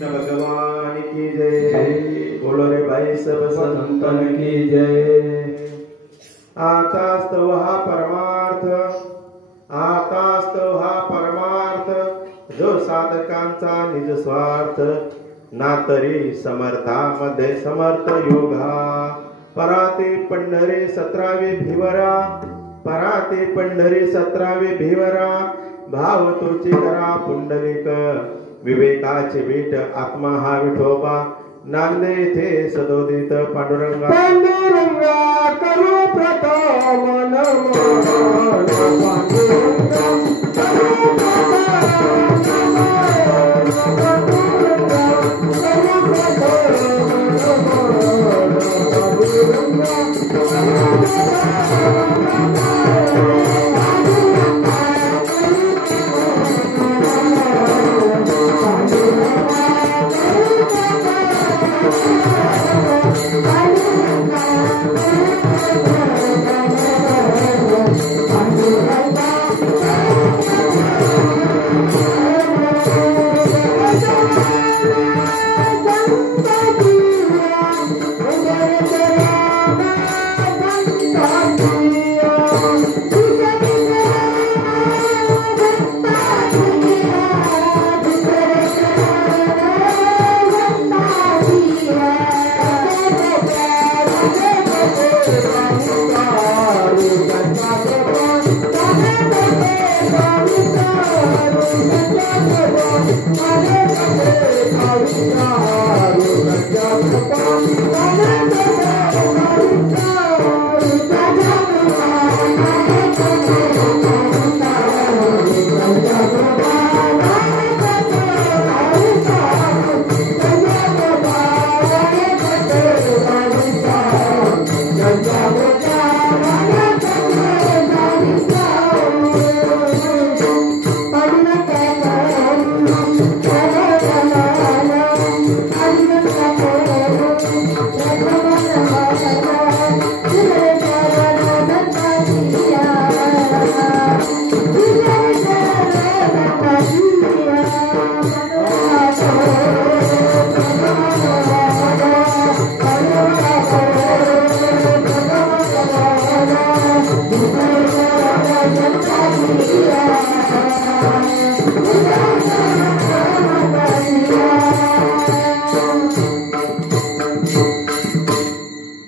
भगवान की जय। बोलो रे भाई सब संतन की जय। आतास्तव हा परमार्थ, आतास्तव हा परमार्थ, जो साधकांचा निज स्वार्थ, ना तरी समर्थामध्ये समर्थ योगा। पराते पंढरी 17वे भिवरा, पराते पंढरी 17वे भिवरा, भाव तोची करा पुंडलिक, विवेकाचे वीट आत्मा हा विठोबा, नांदे येथे सदोदित पांडुरंगा। पांडुरंगा करू प्रथम नमन,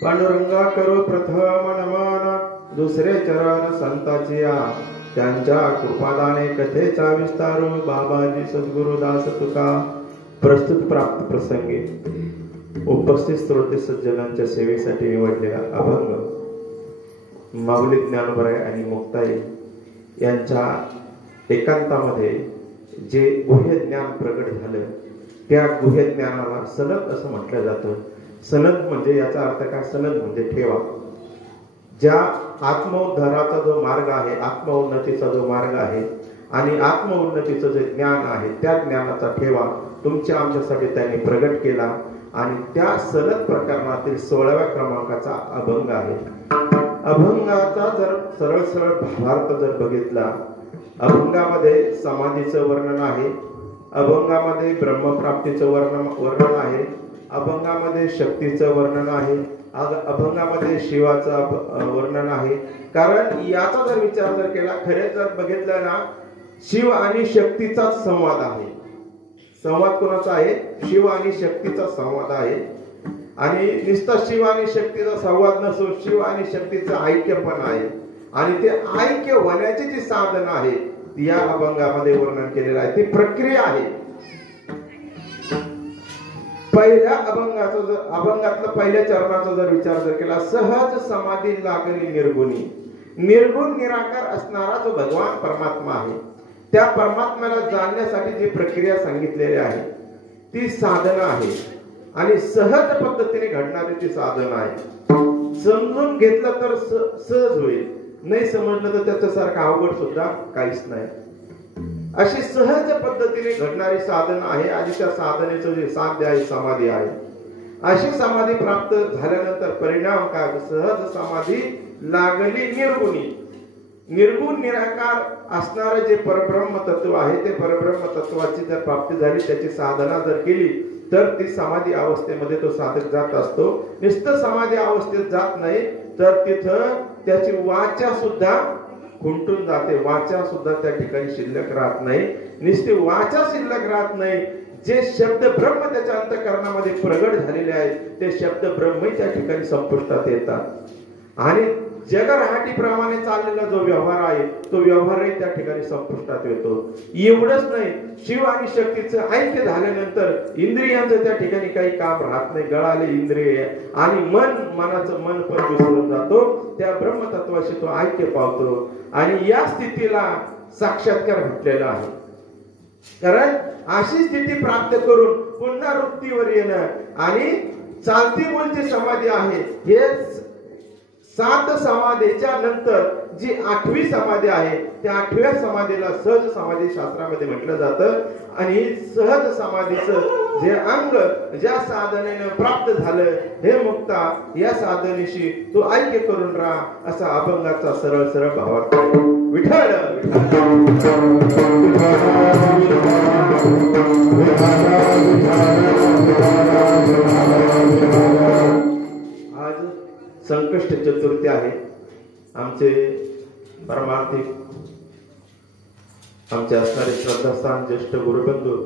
पांडुरंगा करू दुसरे चरण संताची या, त्यांच्या कृपादाने कथेचा विस्तार, बाबाजी सद्गुरुदास तुका। प्रस्तुत प्राप्त प्रसंगी उपस्थित श्रोते सज्जनांच्या सेवेसाठी निवडलेला अभंग माऊली ज्ञानोबराय आणि मुक्ताई यांच्या एकांतामध्ये जे गुह्य ज्ञान प्रकट झालं, त्या गुह्य ज्ञानाला सनद असं म्हटलं जातं। सनद म्हणजे याचा अर्थ काय? सनद म्हणजे ठेवा। ज्या आत्मोद्धाराचा जो मार्ग आहे, आत्मउन्नतीचा जो मार्ग आहे आणि आत्मउन्नतीचं जे ज्ञान आहे, त्या ज्ञानाचा ठेवा तुमच्या आमच्यासाठी त्यांनी प्रगट केला आणि त्या सनद प्रकरणातील 16व्या क्रमांकाचा अभंग आहे। अभंगाचा जर सरळ सरळ भावार्थ जर बघितला, अभंगामध्ये समाधीचं वर्णन आहे, अभंगामध्ये ब्रह्मप्राप्तीचं वर्णन आहे, अभंगामध्ये शक्तीचं वर्णन आहे, अभंगामध्ये शिवाचं वर्णन आहे। कारण याचा जर विचार जर केला, खरे जर बघितलं ना, शिव आणि शक्तीचा संवाद आहे। संवाद कोणाचा आहे? शिव आणि शक्तीचा संवाद आहे। आणि नुसता शिव आणि शक्तीचा संवाद नसून शिव आणि शक्तीचं ऐक्य पण आहे आणि ते ऐक्य होण्याची जी साधन आहे ती या अभंगामध्ये वर्णन केलेलं आहे। ती प्रक्रिया आहे। पहिल्या अभंगातलं पहिल्या चरणाचा जर विचार जर केला, सहज समाधी लागली निर्गुणी, निर्गुण निराकार असणारा जो भगवान परमात्मा आहे, त्या परमात्म्याला जाणण्यासाठी जी प्रक्रिया सांगितलेली आहे ती साधना आहे आणि सहज पद्धतीने घडणारी ती साधना आहे। समजून घेतलं तर सहज होईल, नाही समजलं तर त्याच्यासारखं अवघड सुद्धा काहीच नाही। अशी सहज पद्धतीने घडणारी साधना आहे आणि त्या साधनेचं जे साध्य आहे समाधी आहे। अशी समाधी प्राप्त झाल्यानंतर परिणाम काय? सहज समाधी लागली निर्गुणी, निर्गुण निराकार असणारं जे परब्रह्म तत्व आहे ते परब्रह्म तत्वाची जर प्राप्ती झाली, त्याची साधना जर केली तर ती समाधी अवस्थेमध्ये तो साधक जात असतो. नुसतं समाधी अवस्थेत जात नाही तर तिथं त्याची वाचा सुद्धा खुंटून जाते. वाचा सुद्धा त्या ठिकाणी शिल्लक राहत नाही. नुसती वाचा शिल्लक राहत नाही, जे शब्द ब्रह्म त्याच्या अंतःकरणामध्ये प्रगट झालेले आहेत ते शब्द ब्रह्मही त्या ठिकाणी संपुष्टात येतात आणि जगराहाटीप्रमाणे चाललेला जो व्यवहार आहे तो व्यवहारही त्या ठिकाणी संपुष्टात येतो. एवढंच नाही, शिव आणि शक्तीचं ऐक्य झाल्यानंतर इंद्रियांचं त्या ठिकाणी काही काम राहत नाही. गळाले इंद्रिय आणि मनाचं मन पण विसरून जातो. त्या ब्रह्मतत्वाशी तो ऐक्य पावतो आणि या स्थितीला साक्षात्कार भेटलेला आहे. कारण अशी स्थिती प्राप्त करून पुनरावृत्तीवर येणं आणि चालती बोलची समाधी आहे. हे 7 समाधीच्या नंतर जी 8वी समाधी आहे त्या 8व्या समाधीला सहज समाधी शास्त्रामध्ये म्हटलं जातं. आणि सहज समाधीचं जे अंग ज्या साधनेनं प्राप्त झालं हे मुक्ता, या साधनेशी तू ऐक्य करून राहा असा अभंगाचा सरळ सरळ भावार्थ. विठ्ठल आज संकष्ट चतुर्थी आहे. आमचे परमार्थिक, आमचे असणारे श्रद्धास्थान ज्येष्ठ गुरुबंधू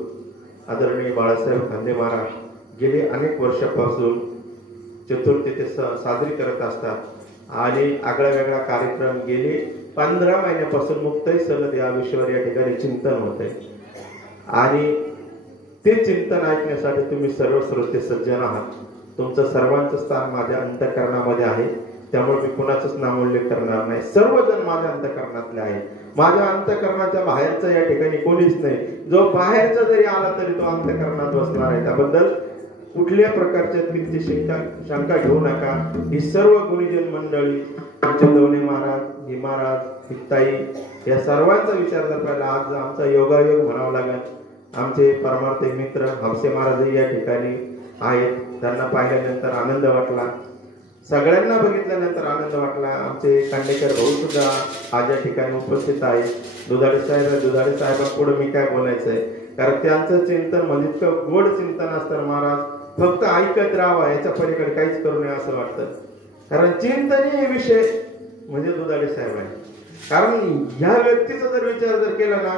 आदरणीय बाळासाहेब खांदे महाराज गेले अनेक वर्षापासून चतुर्थी ते साजरी करत असतात आणि आगळा वेगळा कार्यक्रम गेले 15 महिन्यापासून मुक्ताई सनद या विषयावर या ठिकाणी चिंतन होत आहे आणि ते चिंतन ऐकण्यासाठी तुम्ही सर्व श्रोते सज्जन आहात. तुमचं सर्वांचं स्थान माझ्या अंतःकरणामध्ये आहे, त्यामुळे मी कुणाचाच नामोल्लेख करणार नाही. सर्वजण माझ्या अंतःकरणातले आहेत. माझ्या अंतःकरणाच्या बाहेरचं या ठिकाणी कोणीच नाही. जो बाहेरचा जरी आला तरी तो अंतःकरणात बसणार आहे. त्याबद्दल कुठल्या प्रकारच्या भीती शंका घेऊ नका. ही सर्व गुरुजन मंडळी, आमचे दवणे महाराज, ही महाराज, हिताई, या सर्वांचा विचार जर पाहिला आज आमचा योगायोग म्हणावा लागेल. आमचे परमार्थिक मित्र हंसे महाराजही या ठिकाणी आहेत. त्यांना पाहिल्यानंतर आनंद वाटला, सगळ्यांना बघितल्यानंतर आनंद वाटला. आमचे खांडेकर भाऊ सुद्धा आज या ठिकाणी उपस्थित आहेत. दुधाडे साहेबांपुढे मी काय बोलायचंय, कारण त्यांचं चिंतन म्हणजे इतकं गोड चिंतन असतं महाराज, फक्त ऐकत राहावं, याच्या पलीकडे काहीच करू नये असं वाटतं. कारण चिंतन हे विषय म्हणजे दुधाडे साहेब आहे. कारण ह्या व्यक्तीचा जर विचार जर केला ना,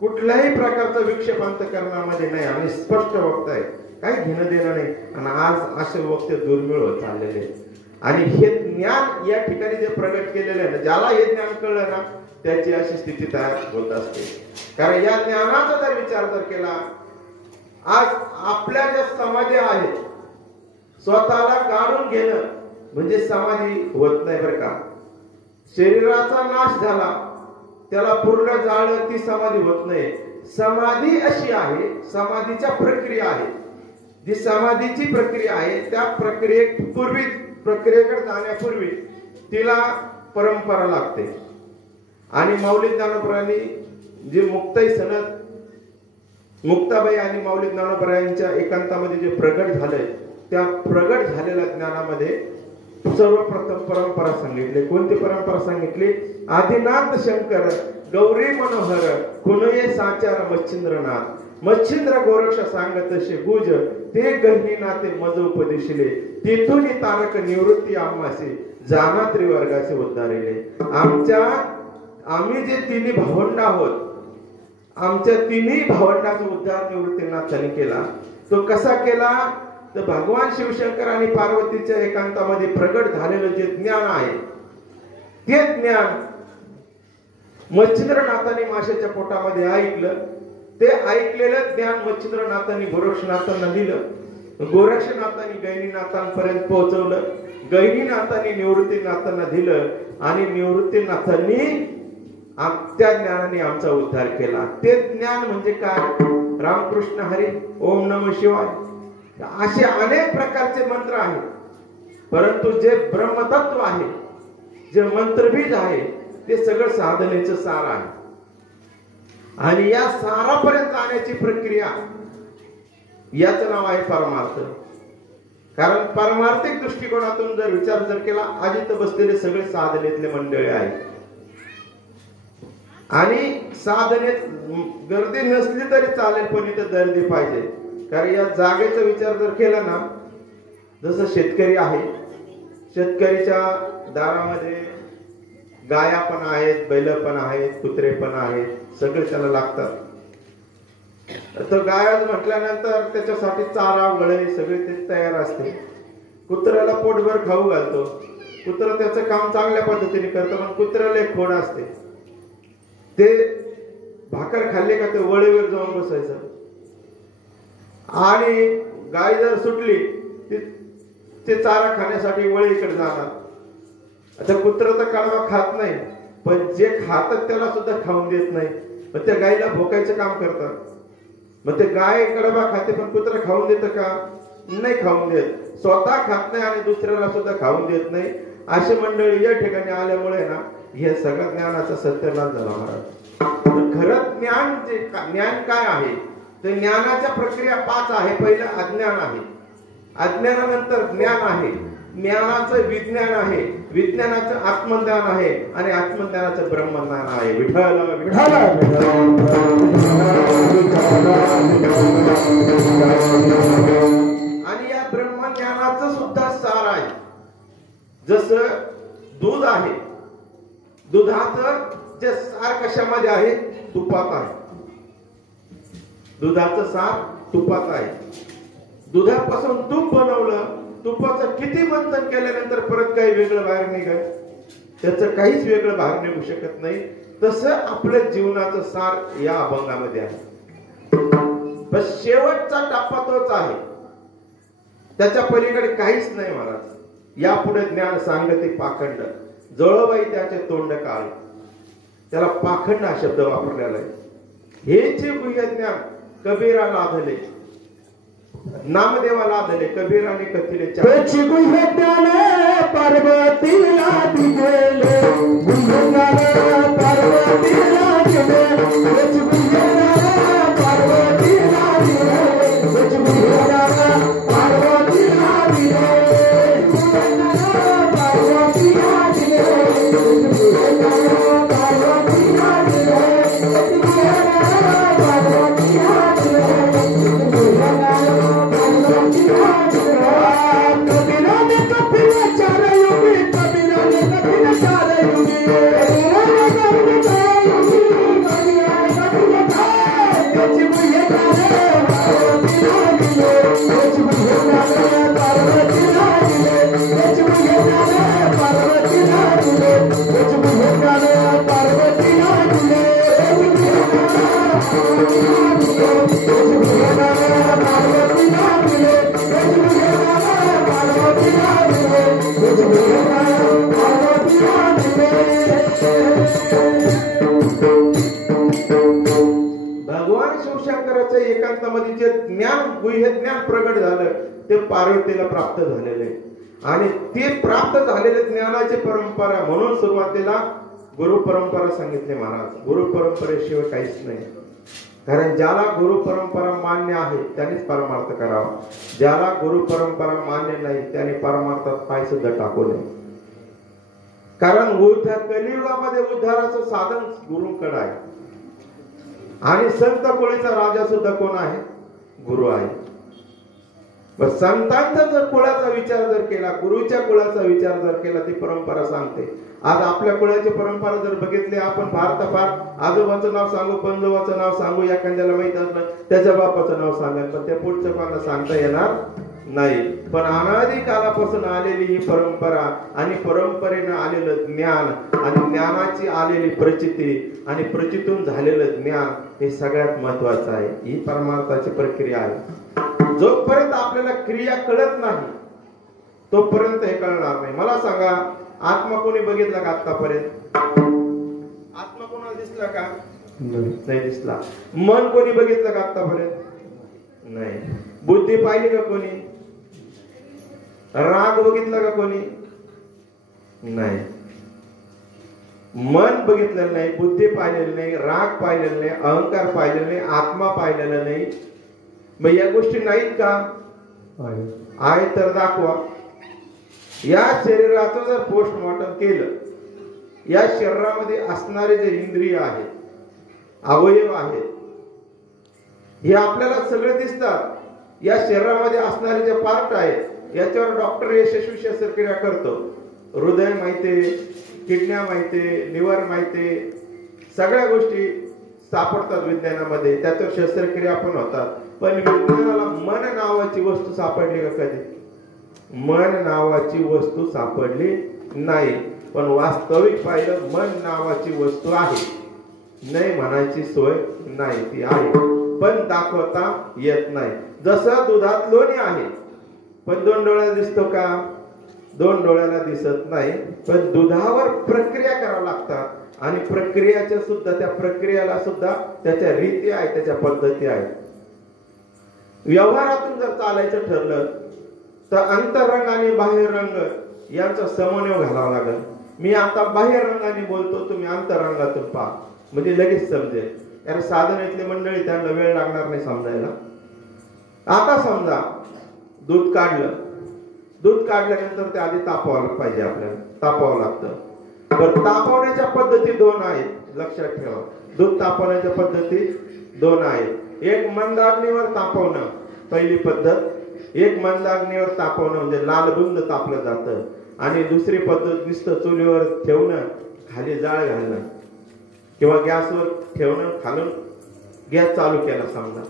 कुठल्याही प्रकारचा विक्षेप अंतःकरणामध्ये नाही आणि स्पष्ट वक्ता आहे, काही घेणं देणं नाही. आणि आज असे वक्ते दुर्मिळ होत चाललेले आणि हे ज्ञान या ठिकाणी जे प्रगट केलेले आहे ना, ज्याला हे ज्ञान कळलं ना त्याची अशी स्थिती तयार होत असते. कारण या ज्ञानाचा जर विचार जर केला, आज आपल्या ज्या समाधी आहेत स्वतःला काढून घेणं म्हणजे समाधी होत नाही बरं का. शरीराचा नाश झाला, त्याला पूर्ण जाळलं, ती समाधी होत नाही. समाधी अशी आहे, समाधीच्या प्रक्रिया आहे. जी समाधीची प्रक्रिया आहे त्या प्रक्रियेकडे जाण्यापूर्वी तिला परंपरा लागते. आणि माऊली ज्ञानोबरांनी जे मुक्ताई सनद, मुक्ताबाई आणि माऊली ज्ञानोबरांच्या एकांतामध्ये जे प्रगट झालंय त्या प्रगट झालेल्या ज्ञानामध्ये सर्वप्रथम परंपरा सांगितली. कोणती परंपरा सांगितली? आदिनाथ शंकर गौरी मनोहर कुणये साचार मच्छिंद्रनाथ, मच्छिंद्र गोरक्ष सांगत असे गुज ते गहिनी नाते मज उपदेशिले, तेथून तारक निवृत्ती आम्हासी जाना त्रिवर्गाचे उद्धारिले. आम्ही जे तिन्ही भावंड आहोत, आमच्या तिन्ही भावंडाचा उद्धार निवृत्तीनाथांनी केला. तो कसा केला तर भगवान शिवशंकर आणि पार्वतीच्या एकांतामध्ये प्रगट झालेलं जे ज्ञान आहे ते ज्ञान मच्छिंद्रनाथांनी माशाच्या पोटामध्ये ऐकलं. ते ऐकलेलं ज्ञान मच्छिंद्रनाथांनी गोरक्षनाथांना दिलं. गोरक्षनाथांनी गहिनीनाथांपर्यंत पोहोचवलं. गहिनीनाथांनी निवृत्तीनाथांना दिलं आणि निवृत्तीनाथांनी त्या ज्ञानाने आमचा उद्धार केला. ते ज्ञान म्हणजे काय? रामकृष्ण हरी, ओम नमः शिवाय, असे अनेक प्रकारचे मंत्र आहेत. परंतु जे ब्रह्मतत्व आहे, जे मंत्रबीज आहे, ते सगळं साधनेचं सार आहे. आणि या सारापर्यंत जाण्याची प्रक्रिया, याचं नाव आहे परमार्थ. कारण परमार्थिक दृष्टिकोनातून जर विचार जर केला, आज इथं बसलेले सगळे साधनेतले मंडळी आहेत. आणि साधनेत गर्दी नसली तरी चालेल, पण इथं गर्दी पाहिजे. कारण या जागेचा विचार जर केला ना, जसं शेतकरी आहे, शेतकरीच्या दारामध्ये गाया पण आहेत, बैल पण आहेत, कुत्रे पण आहेत, सगळे त्याला लागतात. तर गाय म्हटल्यानंतर त्याच्यासाठी चारा वळे सगळे ते तयार असते. कुत्र्याला पोटभर खाऊ घालतो. कुत्र त्याचं काम चांगल्या पद्धतीने करतं, पण कुत्र्याला एक खोड असते. ते भाकर खाल्ले का ते वळीवर जाऊन बसायचं, आणि गाय जर सुटली ते चारा खाण्यासाठी वळीकडे जाणार. आता कुत्र तर कडवा खात नाही, पण जे खातात त्याला सुद्धा खाऊन देत नाही. पण त्या गायीला भोकायचं काम करतात. मग ते गाय कडवा खाते, पण कुत्र खाऊन देतं का? नाही खाऊन देत. स्वतः खात नाही आणि दुसऱ्याला सुद्धा खाऊन देत नाही. अशी मंडळी या ठिकाणी आल्यामुळे ना, हे सगळं ज्ञानाचा सत्यानाश झाला महाराज. खरं ज्ञान काय आहे? तर ज्ञानाच्या प्रक्रिया 5 आहे. पहिलं अज्ञान आहे, अज्ञानानंतर ज्ञान आहे, ज्ञानाचं विज्ञान आहे, विज्ञानाचं आत्मज्ञान आहे, आणि आत्मज्ञानाचं ब्रह्मज्ञान आहे. विठ्ठल विठ्ठल. आणि या ब्रह्मज्ञानाचं सुद्धा सार आहे. जसं दूध आहे, दुधाचं जे सार कशामध्ये आहे? तुपात आहे. दुधाचं सार तुपात आहे. दुधापासून तूप बनवलं, तुपाचं किती मंथन केल्यानंतर परत काही वेगळं बाहेर निघेल? त्याचं काहीच वेगळं बाहेर निघू शकत नाही. तसं आपल्या जीवनाचं सार या अभंगामध्ये आहे. पण शेवटचा टप्पा तोच आहे, त्याच्या पलीकडे काहीच नाही महाराज. यापुढे ज्ञान सांगते पाखंड, जळबाई त्याचे तोंड काळे. त्याला पाखंड हा शब्द वापरलेला आहे. हे जे गुह्य ज्ञान कबीरा लाभले, नामदेवा लाभले, कबीराने कथिले गुह्य ज्ञान पार्वतीला दिले, गुह्य ज्ञान पार्वतीला दिले, गुह्य ज्ञान पार्वतीला दिले, गुह्य ज्ञान पार्वतीला दिले, गुह्य ज्ञान पार्वतीला दिले, गुह्य ज्ञान पार्वतीला दिले, गुह्य ज्ञान पार्वतीला दिले, गुह्य ज्ञान कबीराने कपिला चार युगी, कबीराने कपिला चार युगी, कबीराने कपिला चार युगी, कबीराने कपिला चार युगी, गुह्य ज्ञान पार्वतीला दिले, गुह्य ज्ञान पार्वतीला दिले, गुह्य ज्ञान पार्वतीला दिले, गुह्य ज्ञान पार्वतीला दिले, भगवान शिवशंकराच्या एकांतामध्ये जे ज्ञान, गुह्य ज्ञान प्रगट झालं ते पार्वतीला प्राप्त झालेले. आणि ते प्राप्त झालेले ज्ञानाची परंपरा म्हणून सुरुवातीला गुरु परंपरा सांगितली महाराज. गुरु परंपरेशिवाय काहीच नाही. कारण ज्याला गुरु परंपरा मान्य आहे त्यानेच परमार्थ करावा. ज्याला गुरु परंपरा मान्य नाही त्याने परमार्थात पाय सुद्धा टाकू नये. कारण कलियुगामध्ये उद्धाराचं साधन गुरुकडे आहे. आणि संत कोळीचा राजा सुद्धा कोण आहे? गुरु आहे. संतांचा जर कुळाचा विचार जर केला, गुरुच्या कुळाचा विचार जर केला, ती परंपरा सांगते. आज आपल्या कुळाची परंपरा जर बघितली, आपण फार आजोबाचं नाव सांगू, पंजोबाचं नाव सांगू, एखाद्याला माहित असलं त्याच्या बापाचं नाव सांगेल, पण त्या पुढच्या पाला सांगता येणार नाही. पण अनादी कालापासून आलेली ही परंपरा आणि परंपरेनं आलेलं ज्ञान आणि ज्ञानाची आलेली प्रचिती आणि प्रचितीतून झालेलं ज्ञान हे सगळ्यात महत्वाचं आहे. ही परमार्थाची प्रक्रिया आहे. जोपर्यंत आपल्याला क्रिया कळत नाही तोपर्यंत हे कळणार नाही. मला सांगा, आत्मा कोणी बघितला का आतापर्यंत? आत्मा कोणाला दिसला का? नाही दिसला. मन कोणी बघितलं का आतापर्यंत? नाही. बुद्धी पाहिली का कोणी? राग बघितला का कोणी? नाही. मन बघितलेलं नाही, बुद्धी पाहिलेली नाही, राग पाहिलेला नाही, अहंकार पाहिलेला नाही, आत्मा पाहिलेला नाही. मग या गोष्टी नाहीत का? आहे तर दाखवा. या शरीराचं जर पोस्टमॉर्टम केलं, या शरीरामध्ये असणारे जे इंद्रिय आहेत अवयव आहेत, हे आपल्याला सगळे दिसतात. या शरीरामध्ये असणारे जे पार्ट आहेत याच्यावर डॉक्टर यशस्वी शस्त्रक्रिया करतो. हृदय माहिती, किडन्या माहिती, लिव्हर माहिती, सगळ्या गोष्टी सापडतात विज्ञानामध्ये, त्याच्यावर शस्त्रक्रिया पण होतात. पण विज्ञानाला मन नावाची वस्तू सापडली का कधी? मन नावाची वस्तू सापडली नाही. पण वास्तविक पाहिलं मन नावाची वस्तू आहे, नाही म्हणायची सोय नाही, ती आहे पण दाखवता येत नाही. जसं दुधात लोणी आहे पण 2 डोळ्याला दिसतो का? 2 डोळ्याला दिसत नाही. पण दुधावर प्रक्रिया करावं लागतात आणि प्रक्रियाच्या सुद्धा, त्या प्रक्रियाला सुद्धा त्याच्या रीती आहेत, त्याच्या पद्धती आहेत. व्यवहारातून जर चालायचं ठरलं तर अंतरंग आणि बाह्य रंग यांचा समन्वय घालावा लागेल. मी आता बाह्य रंगाने बोलतो, तुम्ही अंतरंगातून पहा, म्हणजे लगेच समजेल. कारण साधनेतली मंडळी त्यांना वेळ लागणार नाही समजायला. आता समजा दूध काढलं, दूध काढल्यानंतर ते आधी तापवायला पाहिजे, आपल्याला तापवावं लागतं. पण तापवण्याच्या पद्धती 2 आहेत, लक्षात ठेवा. दूध तापवण्याच्या पद्धती 2 आहेत. एक मंद अग्नीवर तापवणं पहिली पद्धत, एक मंद अग्नीवर तापवणं म्हणजे लालबुंद तापलं जातं. आणि दुसरी पद्धत नुसतं चुलीवर ठेवणं, खाली जाळ घालणं किंवा गॅसवर ठेवणं, खालून गॅस चालू केला समजा,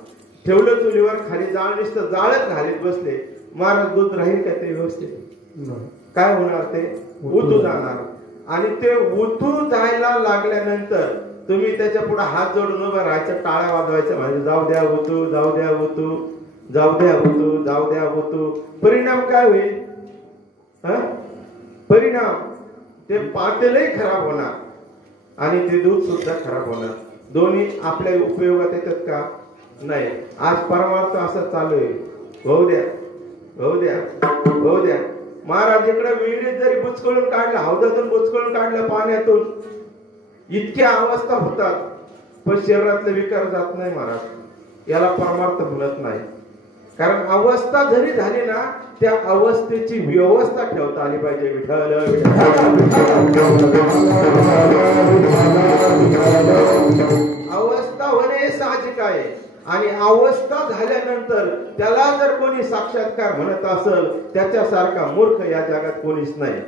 ठेवलं चुलीवर, खाली जाळ नुसतं जाळच घालीत बसले, महाराज दूध राहील का ते व्यवस्थित? काय होणार? ते उतू जाणार. आणि ते उतू जायला लागल्यानंतर तुम्ही त्याच्या पुढे हात जोडून उभं राहायचं, टाळ्या वाजवायचं, म्हणजे जाऊ द्या उतू, जाऊ द्या उतू, जाऊ द्या उतू, जाऊ द्या उतू. परिणाम काय होईल? परिणाम ते पातेलही खराब होणार आणि ते दूध सुद्धा खराब होणार. दोन्ही आपल्या उपयोगात येतात का? नाही. आज परमार्थ असं चालू आहे, होऊ द्या, होऊ द्या, होऊ द्या. महाराज इकडे विहिरीत जरी बुचकळून काढलं, हौदातून बुचकळून काढलं पाण्यातून, इतक्या अवस्था होतात पण शरीरातले विकार जात नाही महाराज. याला परमार्थ म्हणत नाही. कारण अवस्था जरी झाली ना, त्या अवस्थेची व्यवस्था ठेवता आली पाहिजे. विठ्ठल अवस्था होणे साहजिक आहे आणि अवस्था झाल्यानंतर त्याला जर कोणी साक्षात्कार म्हणत असेल, त्याच्यासारखा मूर्ख या जगात कोणीच नाही.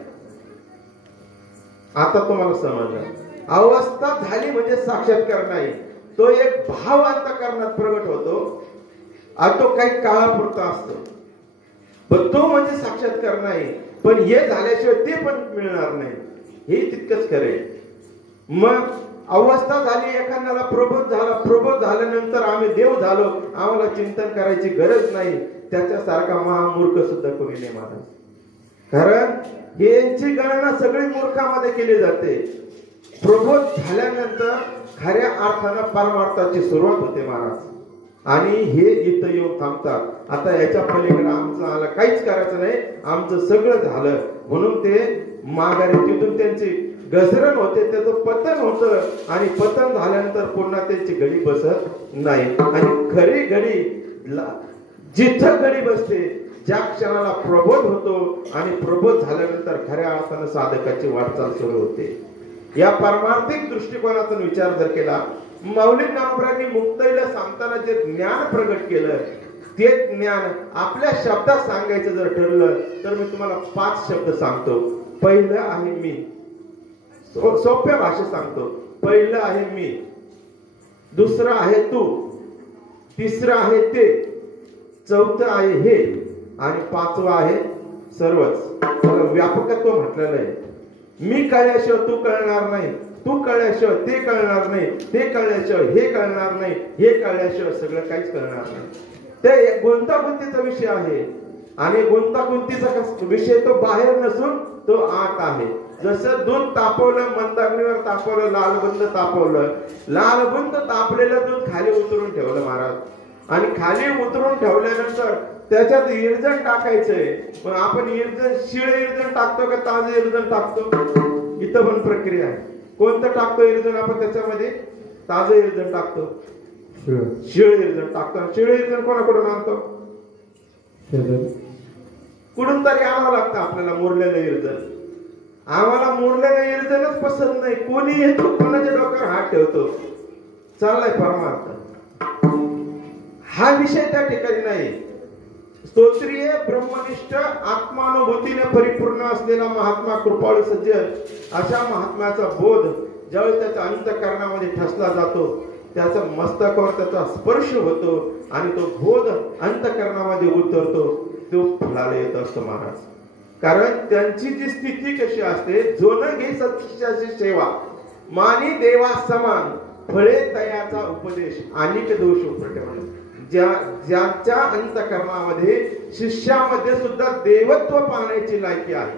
आता तुम्हाला समजलं, अवस्था झाली म्हणजे साक्षात्कार नाही, तो एक भाव अंतःकरणात प्रगट होतो, तो काही काळापुरता असतो, पण तो म्हणजे साक्षात्कार नाही. पण हे झाल्याशिवाय ते पण मिळणार नाही, हे तितकंच खरे. मग अवस्था झाली, एखाद्याला प्रबोध झाल्यानंतर आम्ही देव झालो, आम्हाला चिंतन करायची गरज नाही, त्याच्यासारखा महामूर्ख सुद्धा कोणी नाही महाराज. कारण यांची गणना सगळी मूर्खामध्ये केली जाते. प्रबोध झाल्यानंतर खऱ्या अर्थानं परमार्थाची सुरुवात होते महाराज, आणि हे इथं येऊन थांबतात. आता याच्या पलीकडे आम्हाला काहीच करायचं नाही, आमचं सगळं झालं म्हणून ते माघारी, तिथून त्यांची घसरण होते, त्याचं पतन होतं आणि पतन झाल्यानंतर पुन्हा त्यांची घडी बसत नाही. आणि खरी घडी जिथं घडी बसते, ज्या क्षणाला प्रबोध होतो आणि प्रबोध झाल्यानंतर खऱ्या अर्थानं साधकाची वाटचाल सुरू होते. या परमार्थिक दृष्टिकोनातून विचार जर केला, माऊली ज्ञानोबरांनी मुक्ताईला सांगताना जे ज्ञान प्रगट केलं, ते ज्ञान आपल्या शब्दात सांगायचं जर ठरलं तर मी तुम्हाला 5 शब्द सांगतो. पहिलं आहे मी, सोप्या भाषेत सांगतो. पहिलं आहे मी, दुसरं आहे तू, तिसरं आहे ते, चौथं आहे हे आणि 5वं आहे सर्वच. व्यापकत्व म्हटलेलं आहे. मी कळल्याशिवाय तू कळणार नाही, तू कळल्याशिवाय ते कळणार नाही, ते कळल्याशिवाय हे कळणार नाही, हे कळल्याशिवाय सगळं काहीच कळणार नाही. ते गुंतागुंतीचा विषय आहे आणि गुंतागुंतीचा विषय तो बाहेर नसून तो आत आहे. जसं दूध तापवलं, मंद अग्नीवर तापवलं, लालबुंद तापवलं, लालबुंद तापलेलं दूध खाली उतरून ठेवलं महाराज, आणि खाली उतरून ठेवल्यानंतर त्याच्यात इरजण टाकायचंय. मग आपण इरजण, शिळ इरजण टाकतो का ताजं इरजण टाकतो? इथं पण प्रक्रिया आहे. कोणतं टाकतो इरजण आपण त्याच्यामध्ये? ताजं इरजण टाकतो, शिळ इरजण टाकतो. शिळ इरजण कोणाकडून आणतो? कुठून तरी आणावं लागतं आपल्याला मुरलेलं इरजण. आम्हाला मुरलेलं इरजणच पसंत नाही. कोणी येतो, कोणाच्या डोक्यावर हात ठेवतो, चाललाय परमार्थ. हा विषय त्या ठिकाणी नाही. स्तोत्रीय ब्रह्मनिष्ठ आत्मानुभूतीने परिपूर्ण असलेला महात्मा, कृपाळू सज्जन, अशा महात्म्याचा बोध ज्यावेळेस त्याच्या अंतःकरणामध्ये ठसला जातो, त्याच्या मस्तकावर त्याचा स्पर्श होतो आणि तो बोध अंतःकरणामध्ये उतरतो, तो फळाला येत असतो महाराज. कारण त्यांची जी स्थिती कशी असते, जो न घे सत्याची सेवा मानी देवा समान, फळे तयाचा उपदेश अनेक दोष उपटे. ज्यांच्या अंतःकरणामध्ये शिष्यामध्ये सुद्धा देवत्व पाहण्याची लायकी आहे,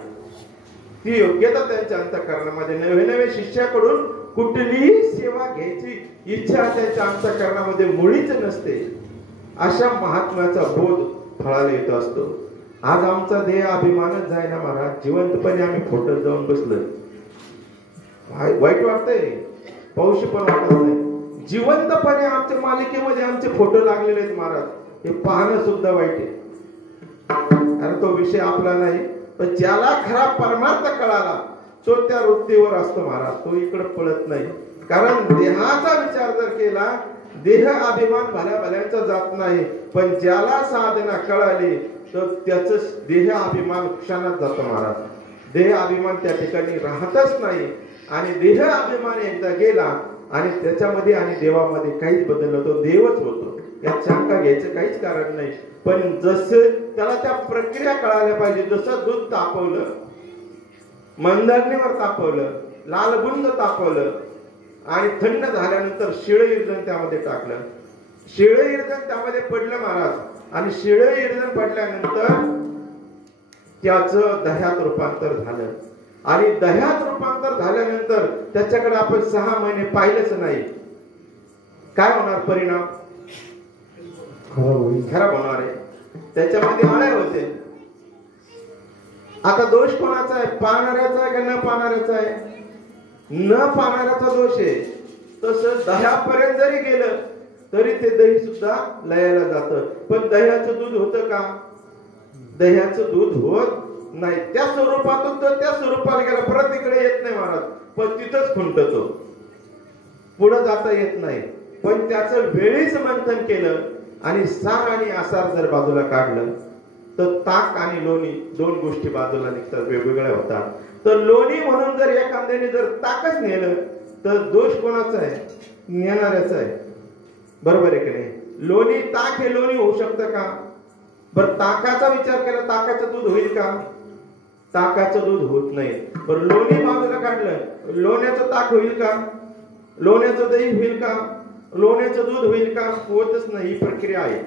ती योग्यता त्यांच्या अंतःकरणामध्ये नवे नवे शिष्याकडून कुठलीही सेवा घ्यायची इच्छा त्यांच्या अंतःकरणामध्ये मुळीच नसते. अशा महात्म्याचा बोध फळाला येत असतो. आज आमचा देह अभिमानच जायना महाराज. जिवंतपणे आम्ही फोटो जाऊन बसलोय. वाईट वाटतंय, पाऊस पण वाटत नाही. जिवंतपणे आमच्या मालिकेमध्ये आमचे फोटो लागलेले आहेत महाराज. हे पाहणं सुद्धा वाईट आहे. कारण तो विषय आपला नाही, पण ज्याला खरा परमार्थ कळाला तो त्या वृत्तीवर असतो महाराज. तो इकडे पळत नाही. कारण देहाचा विचार जर केला, देह अभिमान भल्या भल्यांचा जात नाही, पण ज्याला साधना कळाली तर त्याच देह अभिमान क्षणात जातो महाराज. देह अभिमान त्या ठिकाणी राहतच नाही. आणि देह अभिमान एकदा गेला आणि त्याच्यामध्ये आणि देवामध्ये काहीच बदल होतो, देवच होतो. यात शंका घ्यायचं काहीच कारण नाही. पण जसं त्याला त्या प्रक्रिया कळायला पाहिजे. जसं दूध तापवलं, मंदाग्नीवर तापवलं, लालबुंद तापवलं आणि थंड झाल्यानंतर शिळे इर्जन त्यामध्ये टाकलं. शिळे इर्जन त्यामध्ये पडलं महाराज. आणि शिळे इर्जन पडल्यानंतर त्याचं दह्यात रूपांतर झालं. आणि दह्यात रूपांतर झाल्यानंतर त्याच्याकडे आपण 6 महिने पाहिलंच नाही. काय होणार परिणाम? खराब होणार आहे. त्याच्यामध्ये आळे होते. आता दोष कोणाचा आहे? पाहणाऱ्याचा आहे का न पाहणाऱ्याचा आहे? न पाहणाऱ्याचा दोष आहे. तसं दह्यापर्यंत जरी गेलं तरी ते दही सुद्धा लयाला जातं. पण दह्याचं दूध होतं का? दह्याचं दूध होत नाही. त्या स्वरूपातून तो त्या स्वरूपाला गेला, परत इकडे येत नाही महाराज. पण तिथंच खुंटतो, पुढे जाता येत नाही. पण त्याचं वेळीच मंथन केलं आणि सार आणि आसार जर बाजूला काढलं तर ताक आणि लोणी दोन गोष्टी बाजूला निघतात, वेगवेगळ्या होतात. तर लोणी म्हणून जर एखाद्याने जर ताकच नेलं तर दोष कोणाचा आहे? नेणाऱ्याचा आहे. बरोबर आहे की नाही? लोणी ताक हे लोणी होऊ शकतं का? बरं ताकाचा विचार केला, ताकाचं दूध होईल का? ताकाचं दूध होत नाही. बरं लोणी बाजूला काढलं, लोण्याचं ताक होईल का? लोण्याचं दही होईल का? लोण्याचं दूध होईल का? होतच नाही. ही प्रक्रिया आहे.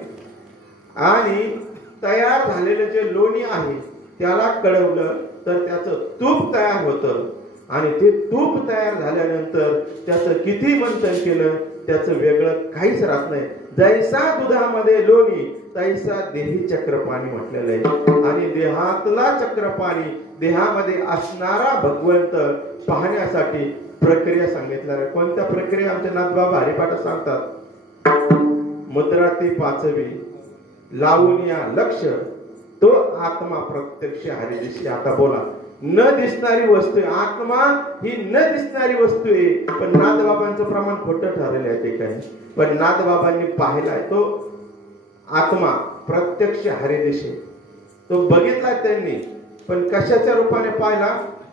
आणि तयार झालेलं जे लोणी आहे त्याला कळवलं तर त्याचं तूप तयार होतं. आणि ते तूप तयार झाल्यानंतर त्याचं किती मंथन केलं त्याचं वेगळं काहीच राहत नाही. जैसा दुधामध्ये लोणी तैसा देही चक्रपाणी म्हटलेलं आहे. आणि देहातला चक्रपाणी, देहामध्ये असणारा भगवंत पाहण्यासाठी प्रक्रिया सांगितल्या. कोणत्या प्रक्रिया? आमचे नाथबाबा हरिपाठ सांगतात. मुद्रा ती 5वी, लावून या लक्ष, तो आत्मा प्रत्यक्ष हरिदिशी. आता बोला, न दिसणारी वस्तू आहे आत्मा. ही न दिसणारी वस्तू आहे. पण नाथबाबांचं प्रमाण खोटं ठरलेलं आहे ते काही. पण नाथबाबांनी पाहिलाय तो आत्मा प्रत्यक्ष हरिदिशी. तो बघितला त्यांनी, पण कशाच्या रूपाने पाहिला?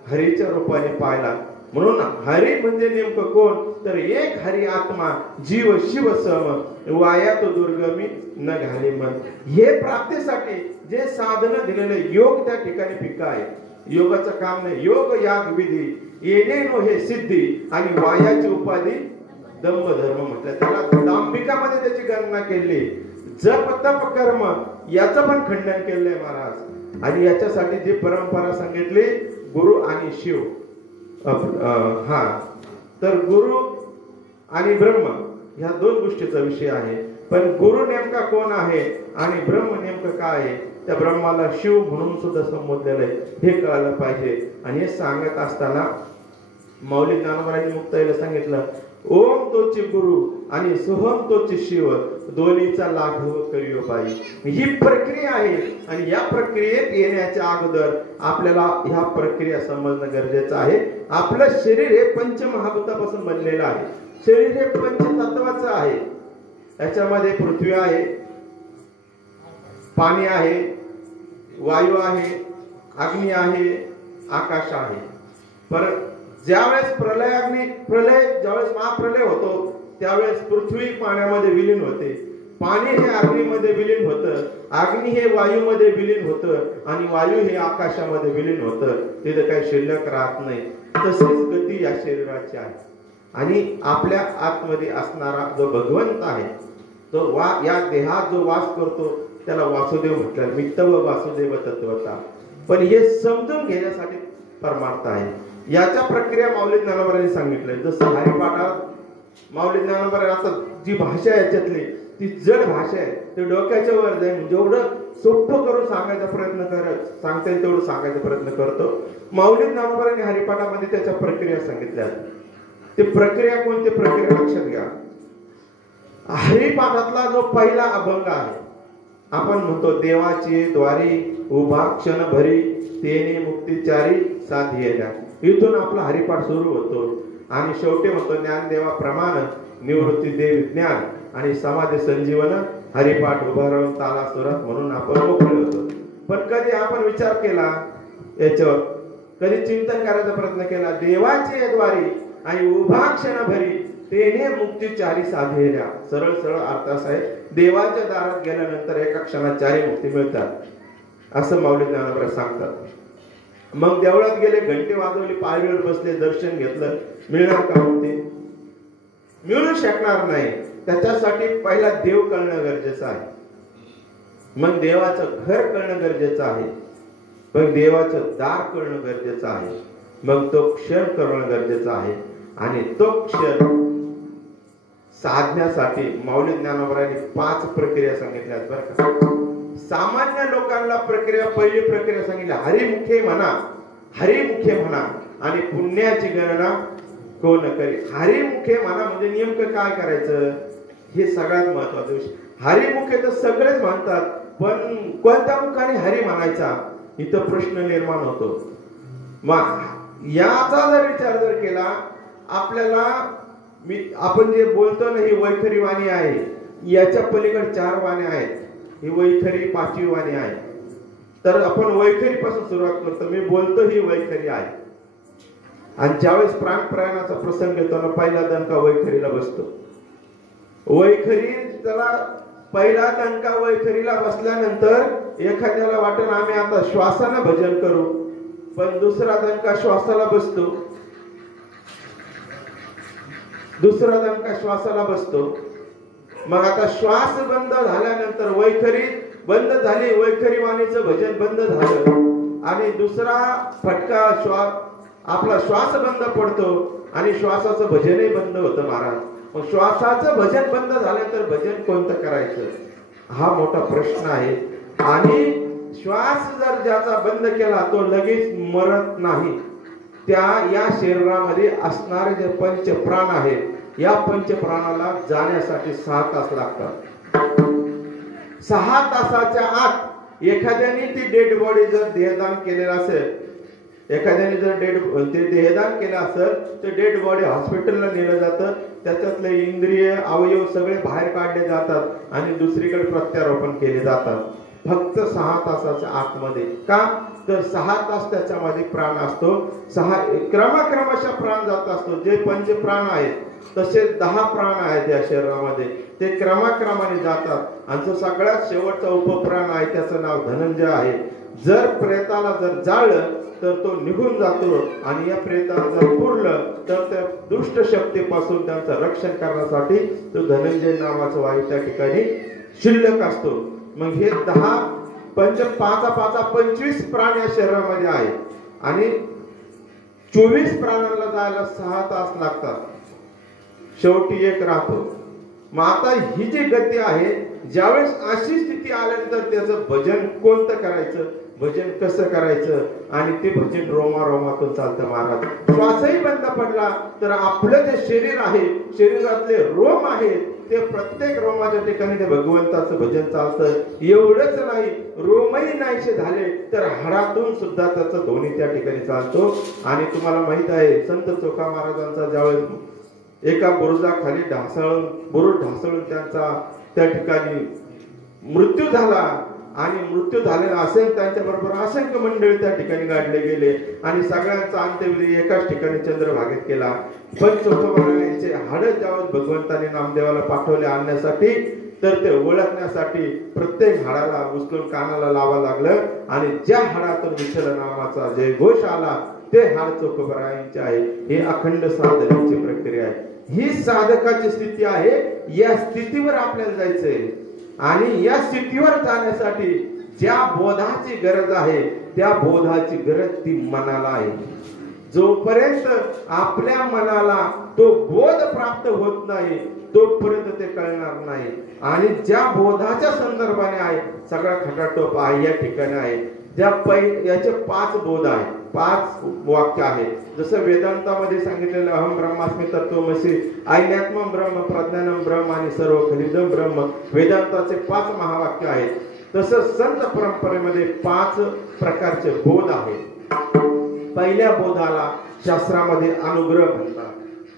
हरीच्या रूपाने पाहिला. म्हणून हरी म्हणजे नेमकं कोण? तर एक हरी आत्मा, जीव शिव सम, वाया तो दुर्गमी न घाले मन. हे प्राप्तीसाठी जे साधन दिलेले योग त्या ठिकाणी पिका आहे. योगाचं काम नाही. योग याग विधी येणे नो हे सिद्धी, आणि वायाची उपाधी दंभ धर्म म्हटलं. त्याला दांभिकामध्ये त्याची गणना केली. जप तप कर्म याचं पण खंडन केलंय महाराज. आणि याच्यासाठी जी परंपरा सांगितली, गुरु आणि शिव. तर गुरु आणि ब्रह्म ह्या दोन गोष्टीचा विषय आहे. पण गुरु नेमका कोण आहे आणि ब्रह्म नेमकं काय आहे? त्या ब्रह्माला शिव म्हणून सुद्धा संबोधलेलं आहे, हे कळायला पाहिजे. आणि हे सांगत असताना माऊली ज्ञानोबांनी मुक्ताईला सांगितलं, ओम तोची गुरु आणि सोहम तोची शिव, दोन्हीचा लाघव करियो बाई. ही प्रक्रिया आहे. आणि या प्रक्रियेत येण्याच्या अगोदर आपल्याला ह्या प्रक्रिया समजणं गरजेचं आहे. आपलं शरीर हे पंचमहाभूतापासून बनलेलं आहे. शरीर हे पंचतत्वाचं आहे. याच्यामध्ये पृथ्वी आहे, पाणी आहे, वायू आहे, अग्नी आहे, आकाश आहे. पर ज्यावेळेस ज्यावेळेस महाप्रलय होतो त्यावेळेस पृथ्वी पाण्यामध्ये विलीन होते, पाणी हे अग्नीमध्ये विलीन होतं, अग्नी हे वायूमध्ये विलीन होतं आणि वायू हे आकाशामध्ये विलीन होतं. तिथे काही शिल्लक राहत नाही. तशीच गती या शरीराची आहे. आणि आपल्या आतमध्ये असणारा जो भगवंत आहे तो या देहात जो वास करतो त्याला वासुदेव म्हटलं. मित्तव वासुदेव तत्वता. पण हे समजून घेण्यासाठी परमार्थ आहे. याच्या प्रक्रिया माऊली ज्ञानोबांनी सांगितलंय. जसं हरिपाठात माऊली ज्ञानोबा आता जी भाषा आहे याच्यातली ती जड भाषा आहे, ते डोक्याच्या वर जाईल. जेवढं सोपं करून सांगायचा प्रयत्न सांगता येईल तेवढं सांगायचा प्रयत्न करतो. माऊली ज्ञानोबांनी हरिपाठामध्ये त्याच्या प्रक्रिया सांगितल्या. ते प्रक्रिया कोणती प्रक्रिया लक्षात घ्या. हरिपाठातला जो पहिला अभंग आहे, आपण म्हणतो देवाची द्वारी उभा क्षण भरी तेने मुक्तिचारी साधियेला. इथून आपला हरिपाठ सुरू होतो आणि शेवटी म्हणतो ज्ञानदेवा प्रमाण निवृत्ती दे विज्ञान आणि समाधी संजीवन हरिपाठ उभा राहून ताला सुरात म्हणून आपण मोकळे होतो. पण कधी आपण विचार केला याच्यावर, कधी चिंतन करायचा प्रयत्न केला. देवाची द्वारी आणि उभा क्षण भरी तेने मुक्तिचारी साधियेला. सरळ सरळ अर्थ असा आहे, देवाच्या दारात गेल्यानंतर एका क्षणात चारी मुक्ती मिळतात असं माऊली ज्ञानोबा सांगतात. मग देवळात गेले, घंटी वाजवली, पायरीवर बसले, दर्शन घेतलं, मिळणार का मुक्ती? मिळू शकणार नाही. त्याच्यासाठी पहिला देव कळणं गरजेचं आहे, मग देवाचं घर कळणं गरजेचं आहे, मग देवाचं दार कळणं गरजेचं आहे, मग तो क्षण करणं गरजेचं आहे. आणि तो क्षण साधण्यासाठी माऊली ज्ञानोबांनी 5 प्रक्रिया सांगितल्या बरं का. सामान्य लोकांना प्रक्रिया, पहिली प्रक्रिया सांगितली हरिमुखे म्हणा, हरिमुखे म्हणा आणि पुण्याची गणना कोण करी. हरिमुखे म्हणा म्हणजे नेमकं काय करायचं हे सगळ्यात महत्वाचा विषय. हरिमुखे तर सगळेच म्हणतात, पण कोणत्या मुखाने हरी म्हणायचा इथं प्रश्न निर्माण होतो. मग याचा जर विचार जर केला आपल्याला, आपण जे बोलतो ना ही वैखरी वाणी आहे, याच्या पलीकडे 4 वाणी आहेत. ही वैखरी 5वी वाणी आहे. तर आपण वैखरी पासून सुरुवात करतो. मी बोलतो ही वैखरी आहे. आणि ज्यावेळेस प्राणप्रयाणाचा प्रसंग येतो ना पहिला दणका वैखरीला बसतो. वैखरी त्याला पहिला दणका वैखरीला बसल्यानंतर एखाद्याला वाटेल आम्ही आता श्वासानं भजन करू, पण दुसरा दणका श्वासाला बसतो, दुसरा दणका श्वासाला बसतो. मग आता श्वास बंद झाल्यानंतर वैखरी बंद झाली, वैखरी वाणीचं भजन बंद झालं आणि दुसरा फटका आपला श्वास बंद पडतो आणि श्वासाचं भजनही बंद होतं महाराज. मग श्वासाचं भजन बंद झाल्यानंतर भजन कोणतं करायचं हा मोठा प्रश्न आहे. आणि श्वास जर ज्याचा बंद केला तो लगेच मरत नाही. या शरीरामध्ये असणारे जे पंचप्राण आहेत, या पंचप्राणाला जाण्यासाठी 6 तास लागतात. 6 तासाच्या आत एखाद्याने ती डेड बॉडी जर देहदान केलेलं असेल, एखाद्याने जर देहदान केलं असेल तर डेड बॉडी हॉस्पिटलला नेलं जातं. त्याच्यातले इंद्रिय अवयव सगळे बाहेर काढले जातात आणि दुसरीकडे प्रत्यारोपण केले जातात. फक्त 6 तासाच्या आतमध्ये. का तर 6 तास त्याच्यामध्ये प्राण असतो. 6 क्रमाक्रमशः प्राण जात असतो. जे पंचप्राण आहेत तसे 10 प्राण आहेत या शरीरामध्ये, ते क्रमाक्रमाने जातात. आणि जो सगळ्यात शेवटचा उपप्राण आहे त्याचं नाव धनंजय आहे. जर प्रेताला जर जाळलं तर तो निघून जातो आणि या प्रेताला जर पुरलं तर त्या दुष्ट शक्तीपासून त्यांचं रक्षण करण्यासाठी तो धनंजय नावाचा वायू त्या ठिकाणी शिल्लक असतो. मग हे 10 5 25 प्राण या शरीरामध्ये आहेत आणि 24 प्राणांना जायला 6 तास लागतात. शेवटी एक राहतो. मग आता ही जी गती आहे, ज्यावेळेस अशी स्थिती आल्यानंतर त्याचं भजन कोणतं करायचं, भजन कसं करायचं आणि ते भजन रोमातून चालतं महाराज. श्वासही बंद पडला तर आपलं जे शरीर आहे, शरीरातले रोम आहेत, ते प्रत्येक रोमाच्या ठिकाणी ते भगवंताचं भजन चालतं. एवढंच नाही, रोमही नाहीसे झाले तर हाडातून सुद्धा त्याचं ध्वनी त्या ठिकाणी चालतो. आणि तुम्हाला माहित आहे संत चोखा महाराजांचा ज्यावेळेस एका बुरुजाखाली बुरुज ढासळून त्यांचा त्या ठिकाणी मृत्यू झाला आणि मृत्यू झालेला असेल त्यांच्या बरोबर असंख्य मंडळी त्या ठिकाणी गाडले गेले आणि सगळ्यांचा अंत्यविधी एकाच ठिकाणी चंद्रभागेत केला. पण चोखोबारायांचे हाड ज्यावेळेस भगवंताने नामदेवाला पाठवले आणण्यासाठी तर ते ओळखण्यासाठी प्रत्येक हाडाला उचलून कानाला लावा लागलं आणि ज्या हाडातून विठ्ठल नामाचा जयघोष आला ते हाड चोखोबारायांचे आहे. हे अखंड साधनेची प्रक्रिया आहे. ही साधकाची स्थिती आहे. या स्थितीवर आपल्याला जायचंय आणि या स्थितीवर जाण्यासाठी ज्या बोधाची गरज आहे त्या बोधाची गरज ती मनाला आहे. जोपर्यंत आपल्या मनाला तो बोध प्राप्त होत नाही तोपर्यंत ते कळणार नाही. आणि ज्या बोधाच्या संदर्भाने आहे सगळा खटाटोप आहे या ठिकाणी आहे. याचे 5 बोध आहे, 5 वाक्य आहे. जसं वेदांतामध्ये सांगितलेलं अहम ब्रह्मास्मी तत्वमसी, आज्ञात्मम ब्रह्म, प्रज्ञानम ब्रह्म आणि सर्व खलिदम ब्रह्म, वेदांताचे 5 महावाक्य आहेत. तसंच संत परंपरेमध्ये 5 प्रकारचे बोध आहेत. पहिल्या बोधाला शास्त्रामध्ये अनुग्रह म्हणतात.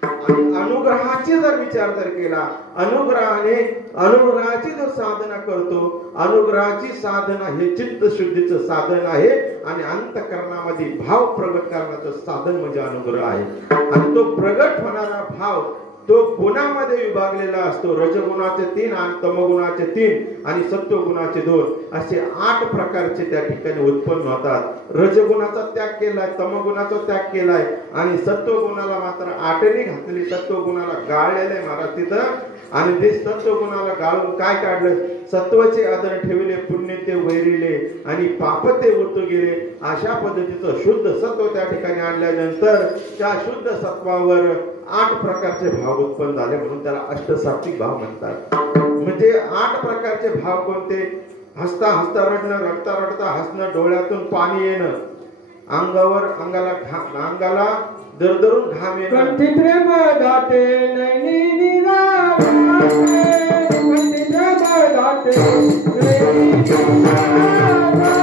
आणि अनुग्रहाची जर विचार जर केला, अनुग्रहाची जर साधना करतो, अनुग्रहाची साधना हे चित्त शुद्धीचं साधन आहे आणि अंतःकरणामध्ये भाव प्रगट करण्याचं साधन म्हणजे अनुग्रह आहे. आणि तो प्रगट होणारा भाव तो गुणामध्ये विभागलेला असतो. रजगुणाचे 3 आणि तमगुणाचे 3 आणि सत्वगुणाचे 2 असे 8 प्रकारचे त्या ठिकाणी उत्पन्न होतात. रजगुणाचा त्याग केलाय, तमगुणाचा त्याग केलाय आणि सत्वगुणाला मात्र 8ने घातलेली, सत्वगुणाला गाळलेले महाराज तिथं. आणि ते सत्वगुणाला गाळून काय काढलं, सत्वाचे आदर ठेवले, पुण्य ते वैरिले आणि पाप ते उतू गेले. अशा पद्धतीचं शुद्ध सत्व त्या ठिकाणी आणल्यानंतर त्या शुद्ध सत्वावर 8 प्रकारचे भाव उत्पन्न झाले म्हणून त्याला अष्टसात्विक भाव म्हणतात. म्हणजे 8 प्रकारचे भाव कोणते? हसता हसता रडणं, रडता रडता हसणं, डोळ्यातून पाणी येणं, अंगाला दरदरून घाम येणं, कंठी प्रेम गाते नैनी निराळे, कंठी प्रेम गाते नैनी निराळे,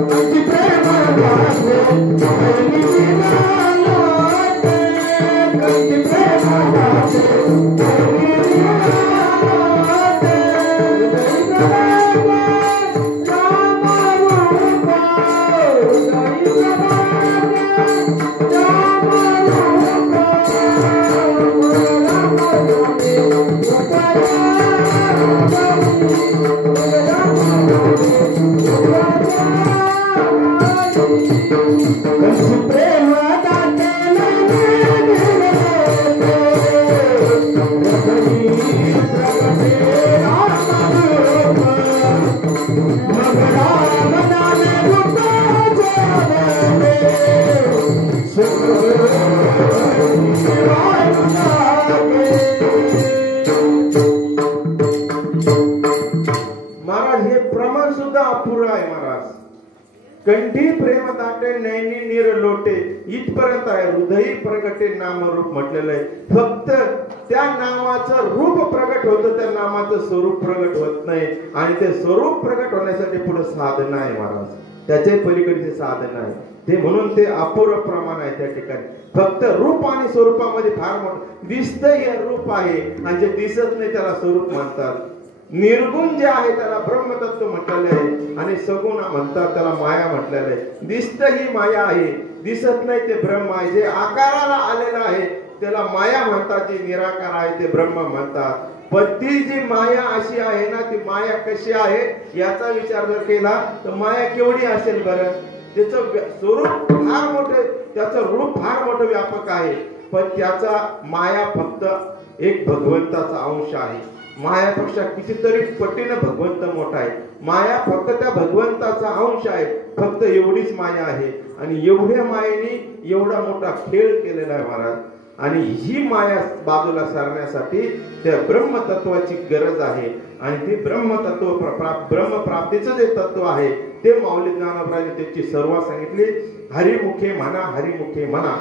कंठी प्रेम गाते नैनी निराळे, कंठी प्रेम गाते नैनी कंठी प्रेम दाटे नैनी नीर लोटे इथपर्यंत आहे. हृदयी प्रगटे नामरूप म्हटलेलं आहे. फक्त त्या नावाचं रूप प्रगट होतं, त्या नामाचं स्वरूप प्रगट होत नाही. आणि ते स्वरूप प्रगट होण्यासाठी पुढे साधना आहे महाराज, त्याच्या पलीकडचे साधना आहे ते. म्हणून ते अपूर्व प्रमाण आहे त्या ठिकाणी. फक्त रूप आणि स्वरूपामध्ये फार मोठं दिसतं हे रूप आहे आणि जे दिसत नाही त्याला स्वरूप म्हणतात. निर्गुण जे आहे त्याला ब्रह्मतत्व म्हटलेले आहे आणि सगुण म्हणतात त्याला माया म्हटलेलं आहे. दिसतं ही माया आहे, दिसत नाही ते ब्रह्म आहे. जे आकाराला आलेलं आहे त्याला माया म्हणतात, जे निराकार आहे ते ब्रह्म म्हणतात. पण ती जी माया अशी आहे ना, ती माया कशी आहे याचा विचार जर केला तर माया केवढी असेल बरं? त्याचं स्वरूप फार मोठं, त्याचं रूप फार मोठं व्यापक आहे. पण त्याचा माया फक्त एक भगवंताचा अंश आहे. मायापेक्षा कितीतरी पटीनं भगवंत मोठा आहे. माया फक्त त्या भगवंताचा अंश आहे. फक्त एवढीच माया आहे आणि एवढ्या मायेने एवढा मोठा खेळ केलेला आहे महाराज. आणि ही माया बाजूला सारण्यासाठी त्या ब्रह्मतत्वाची गरज आहे. आणि ते ब्रह्मतत्व ब्रह्मप्राप्तीचं जे तत्व आहे ते माऊली ज्ञानोबांनी त्याची सर्व सांगितली. हरिमुखे म्हणा, हरिमुखे म्हणा.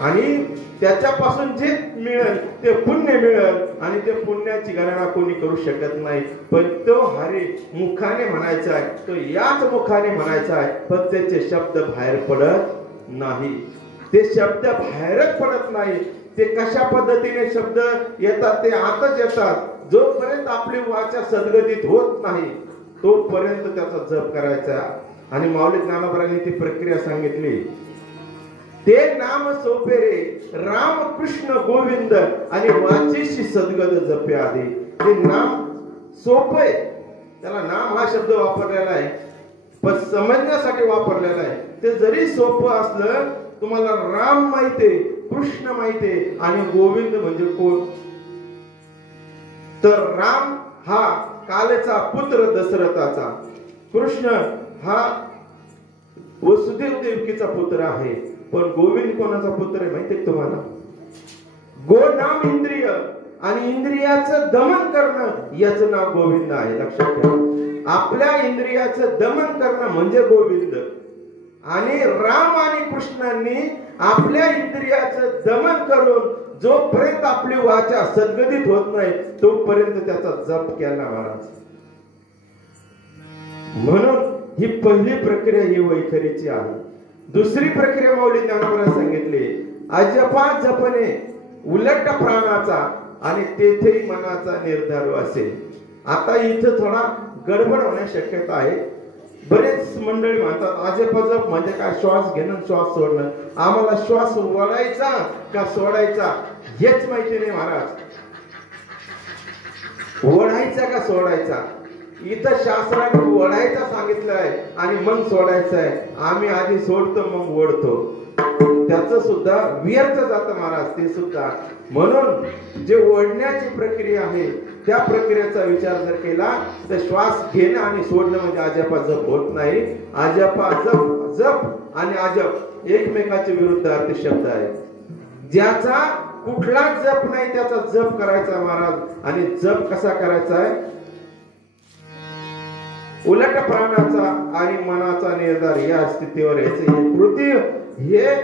आणि त्याच्यापासून जे मिळेल ते पुण्य मिळेल आणि ते पुण्याची गणना कोणी करू शकत नाही. पण तो हरी मुखाने म्हणायचा आहे, तो याच मुखाने म्हणायचा आहे. पण त्याचे शब्द बाहेर पडत नाही, ते शब्द बाहेरच पडत नाही. ते कशा पद्धतीने शब्द येतात ते आताच येतात. जोपर्यंत आपली वाचा सद्गतीत होत नाही तोपर्यंत त्याचा जप करायचा. आणि माऊली ज्ञानोबांनी ती प्रक्रिया सांगितली. ते नाम सोपे रे राम कृष्ण गोविंद आणि वाचेशी सद्गत जपे आधी. ते नाम सोपं आहे, त्याला नाम हा शब्द वापरलेला आहे पण समजण्यासाठी वापरलेला आहे. ते जरी सोपं असलं तुम्हाला राम माहितीये, कृष्ण माहितीये आणि गोविंद म्हणजे कोण. तर राम हा कालेचा पुत्र दशरथाचा, कृष्ण हा वसुदेव देवकीचा पुत्र आहे. पण गोविंद कोणाचा पुत्र आहे माहितीये तुम्हाला? गो नाम इंद्रिय आणि इंद्रियाचं दमन करणं याचं नाव गोविंद आहे. लक्षात ठेवा, आपल्या इंद्रियाचं दमन करणं म्हणजे गोविंद. आणि राम आणि कृष्णांनी आपल्या इंद्रियाचं दमन करून जोपर्यंत आपली वाचा सद्गतीत होत नाही तोपर्यंत त्याचा जप केला महाराज. म्हणून ही पहिली प्रक्रिया ही वैखरीची आहे. दुसरी प्रक्रिया माऊली ज्ञानोबांनी सांगितली, अजपा जपणे उलट प्राणाचा आणि तेथेही मनाचा निर्धार असेल. आता इथं थोडा गडबड होण्याची शक्यता आहे. बरेच मंडळी म्हणतात अजप जप म्हणजे काय, श्वास घेणं श्वास सोडणं. आम्हाला श्वास ओढायचा का सोडायचा हेच माहिती नाही महाराज. ओढायचा का सोडायचा, इथं शास्त्राने ओढायचा सांगितलं आहे आणि मग सोडायचं आहे. आम्ही आधी सोडतो मग ओढतो, त्याच सुद्धा व्यर्थ जातं महाराज ते सुद्धा. म्हणून जे ओढण्याची प्रक्रिया आहे त्या प्रक्रियेचा विचार जर केला तर श्वास घेणं आणि सोडणं म्हणजे अजपा जप होत नाही. अजपा जप, जप आणि अजप एकमेकाचे विरुद्धार्थी शब्द आहेत. ज्याचा कुठलाच जप नाही त्याचा जप करायचा महाराज. आणि जप कसा करायचा आहे? उलट प्राणाचा आणि मनाचा निर्धार या स्थितीवर याचे कृती, हे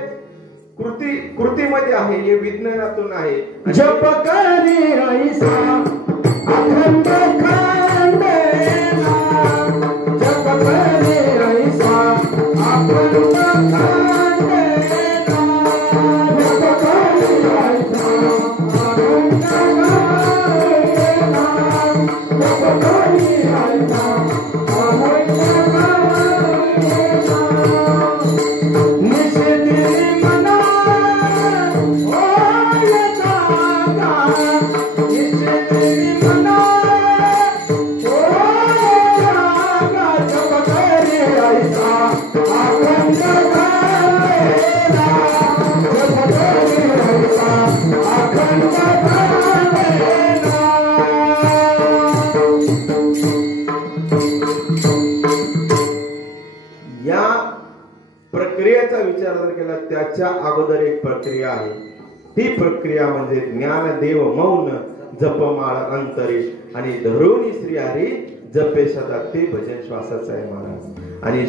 कृतीमध्ये आहे, हे विज्ञानातून आहे. जप करी ऐसा अखंड खंडेना, जप करी ऐसा अखंड खंडेना, जप करी ऐसा अखंड खंडेना, जप करी ऐसा प्रक्रियेचा विचार जर केला त्याच्या अगोदर एक प्रक्रिया आहे. ती प्रक्रिया म्हणजे ज्ञानदेव मौन जपमाळ अंतरी आणि धरुणी श्री हरी जपे सदा ते भजन श्वासाचं आहे महाराज. आणि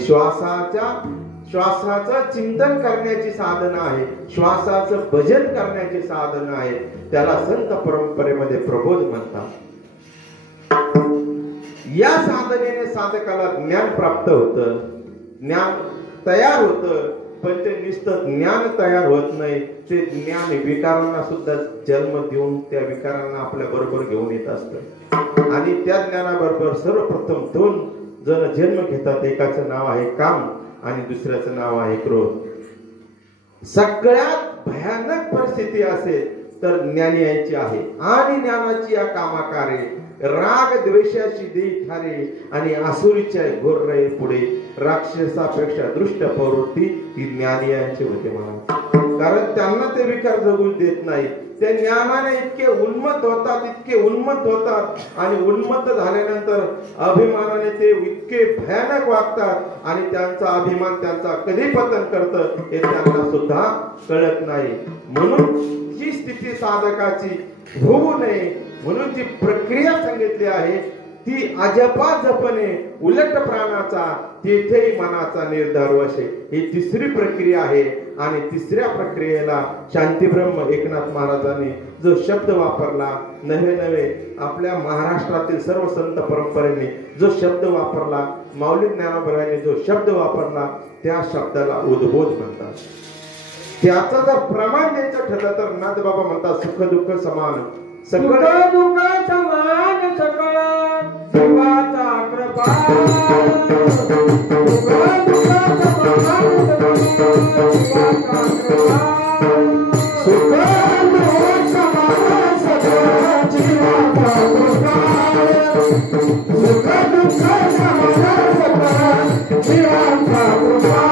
श्वासाचं चिंतन करण्याची साधना आहे, श्वासाचं भजन करण्याची साधना आहे. त्याला संत परंपरेमध्ये प्रबोध म्हणतात. या साधनेने साधकाला ज्ञान प्राप्त होतं, ज्ञान तयार होतं. पण ते नुसतं ज्ञान तयार होत नाही, ते ज्ञान विकारांना सुद्धा जन्म देऊन त्या विकारांना आपल्या बरोबर घेऊन येत असतं. आणि त्या ज्ञानाबरोबर सर्वप्रथम दोन जण जन्म घेतात. एकाचं नाव आहे काम आणि दुसऱ्याचं नाव आहे क्रोध. सगळ्यात भयानक परिस्थिती असेल तर ज्ञानी यायची आहे. आणि ज्ञानाची या कामाकारे राग द्वेषाची देई ठारे आणि आसुरीच्या गोर्रे पुढे राक्षसापेक्षा दृष्ट प्रवृत्ती ही ज्ञानियांची होते म्हणा. कारण त्यांना ते विकार जगू देत नाही. ते ज्ञानाने इतके उन्मत्त होतात, इतके उन्मत्त होतात आणि उन्मत्त झाल्यानंतर अभिमानाने ते इतके भयानक वागतात आणि त्यांचा अभिमान त्यांचा कधी पतन करतं हे त्यांना सुद्धा कळत नाही. म्हणून ही स्थिती साधकाची होऊ नये म्हणून जी प्रक्रिया सांगितली आहे ती अजपा जपणे उलट प्राणाचा तेथेही मनाचा निर्धार वशे ही तिसरी प्रक्रिया आहे. आणि तिसऱ्या प्रक्रियेला शांतीब्रह्म एकनाथ महाराजांनी जो शब्द वापरला, नवे आपल्या महाराष्ट्रातील सर्व संत परंपरेने जो शब्द वापरला, माऊली ज्ञानोबा यांनी जो शब्द वापरला त्या शब्दाला उद्बोध म्हणतात. त्याचं जर प्रमाण द्यायचं ठरलं तर नाथ बाबा म्हणतात सुख दुःख समान सुख दुःख समान सकळ देवाचा कृपा सुख दुःख समान सकळ देवाचा कृपा सुख दुःख समान सकळ जीवाचा कृपा सुख दुःख समान सकळ जीवाचा कृपा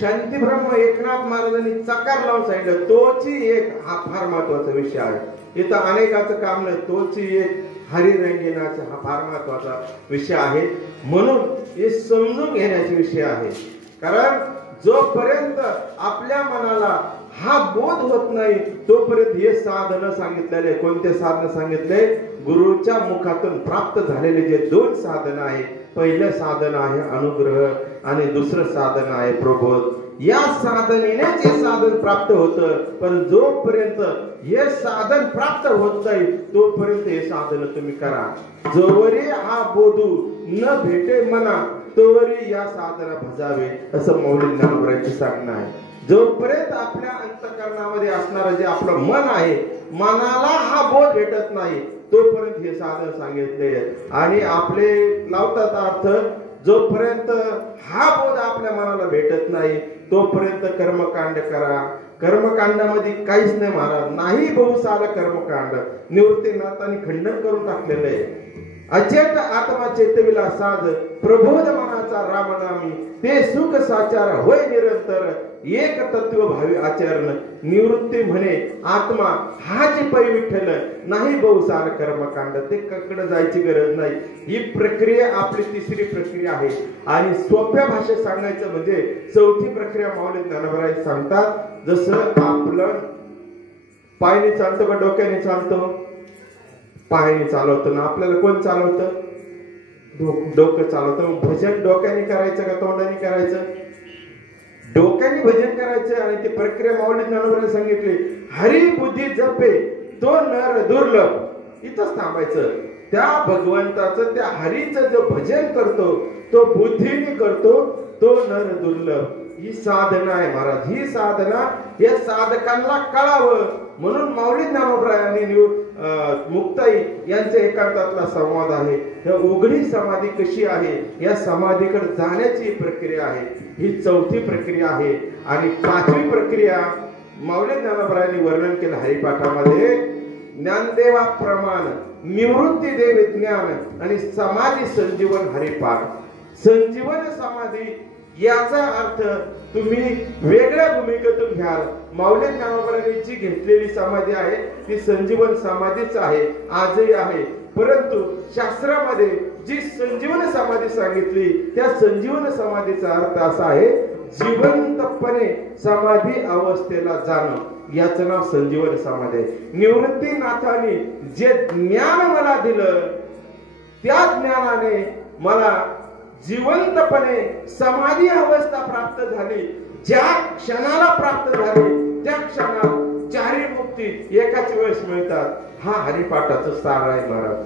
शांतीब्रह्म एकनाथ महाराजांनी चकार लावून सांगितलं तोची एक हा फार महत्वाचा विषय आहे. इथं अनेकाचं काम नाही, तोची एक हरिरंजनाचा हा फार महत्वाचा विषय आहे. म्हणून हे समजून घेण्याचा विषय आहे. कारण जोपर्यंत आपल्या मनाला हा बोध होत नाही तोपर्यंत हे साधन सांगितलेले. कोणते साधन सांगितले? गुरुच्या मुखातून प्राप्त झालेले जे दोन साधन आहे, पहिलं साधन आहे अनुग्रह आणि दुसरं साधन आहे प्रबोध. या साधनेनेच हे साधन प्राप्त होतं. पण जोपर्यंत हे साधन प्राप्त होत नाही तोपर्यंत हे साधन तुम्ही करा. जोवरी हा बोधू न भेटे मना तोवरी या साधना भजावे असं मौली ज्ञानोबरांचे सांगणं आहे. जोपर्यंत आपल्या अंतःकरणामध्ये असणारं जे आपलं मन आहे, मनाला हा बोध भेटत नाही तोपर्यंत हे साधन सांगितले. आणि आपले लावतात अर्थ, जोपर्यंत हा बोध आपल्या मनाला भेटत नाही तोपर्यंत कर्मकांड करा. कर्मकांडामध्ये काहीच नाही महाराज, नाही बहु साल कर्मकांड. निवृत्तीनाथांनी खंडन करून टाकलेलं आहे. अचेत आत्मा चेतविला साज प्रबोध मनाचा रामनामी ते सुख साचार होय निरंतर एक तत्व भावी आचरण. निवृत्ती म्हणे आत्मा हा जे पै विठ्ठल नाही बहुसार कर्मकांड. ते कडे जायची गरज नाही. ही प्रक्रिया आपली तिसरी प्रक्रिया आहे. आणि सोप्या भाषेत सांगायचं म्हणजे चौथी प्रक्रिया माऊली ज्ञानोबराय सांगतात. जसं आपलं पायाने चालतो का डोक्याने चालतो? पायाने चालवतो ना. आपल्याला कोण चालवतं? डोकं चालवतं. भजन डोक्याने करायचं का तोंडाने करायचं? डोक्याने भजन करायचं. आणि ती प्रक्रिया माऊली ज्ञानोबराय सांगितली. हरी बुद्धी जपे तो नर दुर्लभ. इथंच थांबायचं. त्या भगवंताचं त्या हरीचं जो भजन करतो तो बुद्धीने करतो तो नर दुर्लभ. ही साधना आहे महाराज. ही साधना या साधकांना कळावं म्हणून माऊली ज्ञानोबराय आणि मुक्ताई यांच्या एकांतातला संवाद आहे. या उघडी समाधी कशी आहे या समाधीकडे जाण्याची प्रक्रिया आहे. ही चौथी प्रक्रिया आहे. आणि पाचवी प्रक्रिया माऊली ज्ञानोबरायांनी वर्णन केलं हरिपाठामध्ये. ज्ञानदेवा प्रमाण निवृत्ती देव ज्ञान आणि समाधी संजीवन हरिपाठ. संजीवन समाधी याचा अर्थ तुम्ही वेगळ्या भूमिकेतून घ्याल. माऊली ज्ञानोबरायांनी जी घेतलेली समाधी आहे ती संजीवन समाधीच आहे, आजही आहे. परंतु शास्त्रामध्ये जी संजीवन समाधी सांगितली त्या संजीवन समाधीचा अर्थ असा आहे जिवंतपणे समाधी अवस्थेला जाणं. याचं नाव संजीवन समाधी आहे. निवृत्तीनाथांनी जे ज्ञान मला दिलं त्या ज्ञानाने मला जिवंतपणे समाधी अवस्था प्राप्त झाली. ज्या क्षणाला प्राप्त झाली त्या क्षणात चारी मुक्ती एकाच वेळेस मिळतात. हा हरिपाठाचं सार आहे महाराज.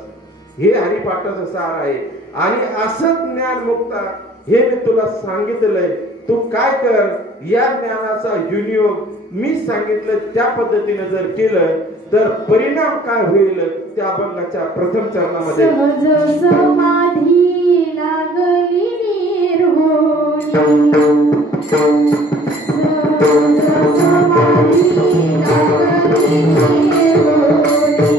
हे हरिपाठाचं सार आहे. आणि असं ज्ञान मुक्ता हे मी तुला सांगितलंय. तू काय कर, या ज्ञानाचा विनियोग मी सांगितलं त्या पद्धतीने जर केलं तर परिणाम काय होईल त्या अभंगाच्या प्रथम चरणामध्ये. सहज समाधी लागली निर्भोणी, सहज समाधी लागली निर्भोणी,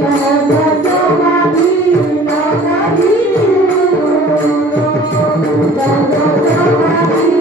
सहज समाधी लागली निर्भोणी, सहज समाधी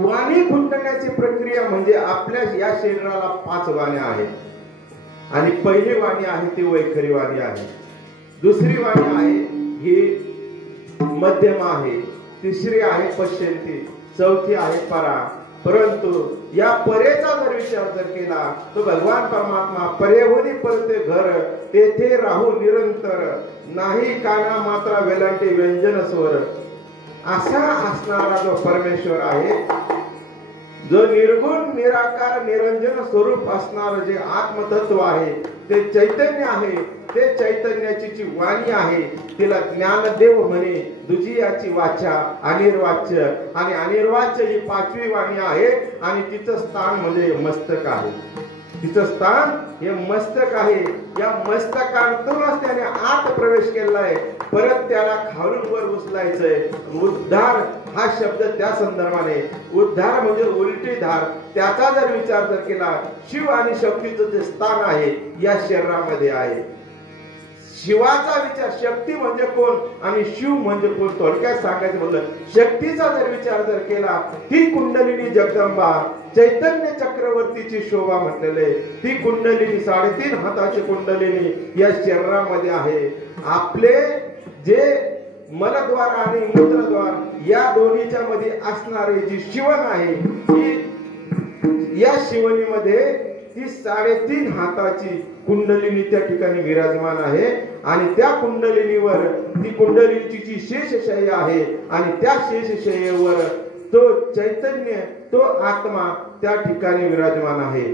वाणी खुंटण्याची प्रक्रिया म्हणजे आपल्या या शरीराला 5 वाण्या आहेत आणि पहिली वाणी आहे ती वैखरी वाणी आहे, दुसरी वाणी आहे ही मध्यम आहे, तिसरी आहे पश्यंती, चौथी आहे परा. परंतु या परेचा जर विचार जर केला तो भगवान परमात्मा परेवरी परते घर तेथे राहू निरंतर नाही काना मात्रा वेलांटी व्यंजन स्वर असा असणारा जो परमेश्वर आहे, जो निर्गुण निराकार निरंजन स्वरूप असणार जे आत्मतत्व आहे ते चैतन्य आहे. ते चैतन्याची जी वाणी आहे तिला ज्ञानदेव म्हणे. दुजियाची वाचा अनिर्वाच्य आणि अनिर्वाच्य ही 5वी वाणी आहे आणि तिचं स्थान म्हणजे मस्तक आहे. तिचं स्थान हे मस्तक आहे. या मस्तकातूनच त्याने आत प्रवेश केलाय, परत त्याला खालून वर उचलायचंय. उद्धार हा शब्द त्या संदर्भाने, उद्धार म्हणजे उलटी धार, त्याचा जर विचार जर केला शिव आणि शक्तीचं जे स्थान आहे या शरीरामध्ये आहे. शिवाचा विचार, शक्ती म्हणजे कोण आणि शिव म्हणजे कोण, थोडक्यात सांगायचं म्हणलं शक्तीचा जर विचार जर केला ती कुंडलिनी जगदंबा चैतन्य चक्रवर्तीची शोभा म्हटलेले. ती कुंडलिनी 3.5 हाताची कुंडलिनी या शरीरामध्ये आहे. आपले जे मलद्वार आणि मूत्रद्वार या दोन्हीच्या मध्ये असणारे जी शिवण आहे ही या शिवणीमध्ये ती 3.5 हाताची कुंडलिनी त्या ठिकाणी विराजमान आहे आणि त्या कुंडलिनीवर ती कुंडलिनीची जी शेषशय्या आहे आणि त्या शेषशय्येवर तो चैतन्य, तो आत्मा त्या ठिकाणी विराजमान आहे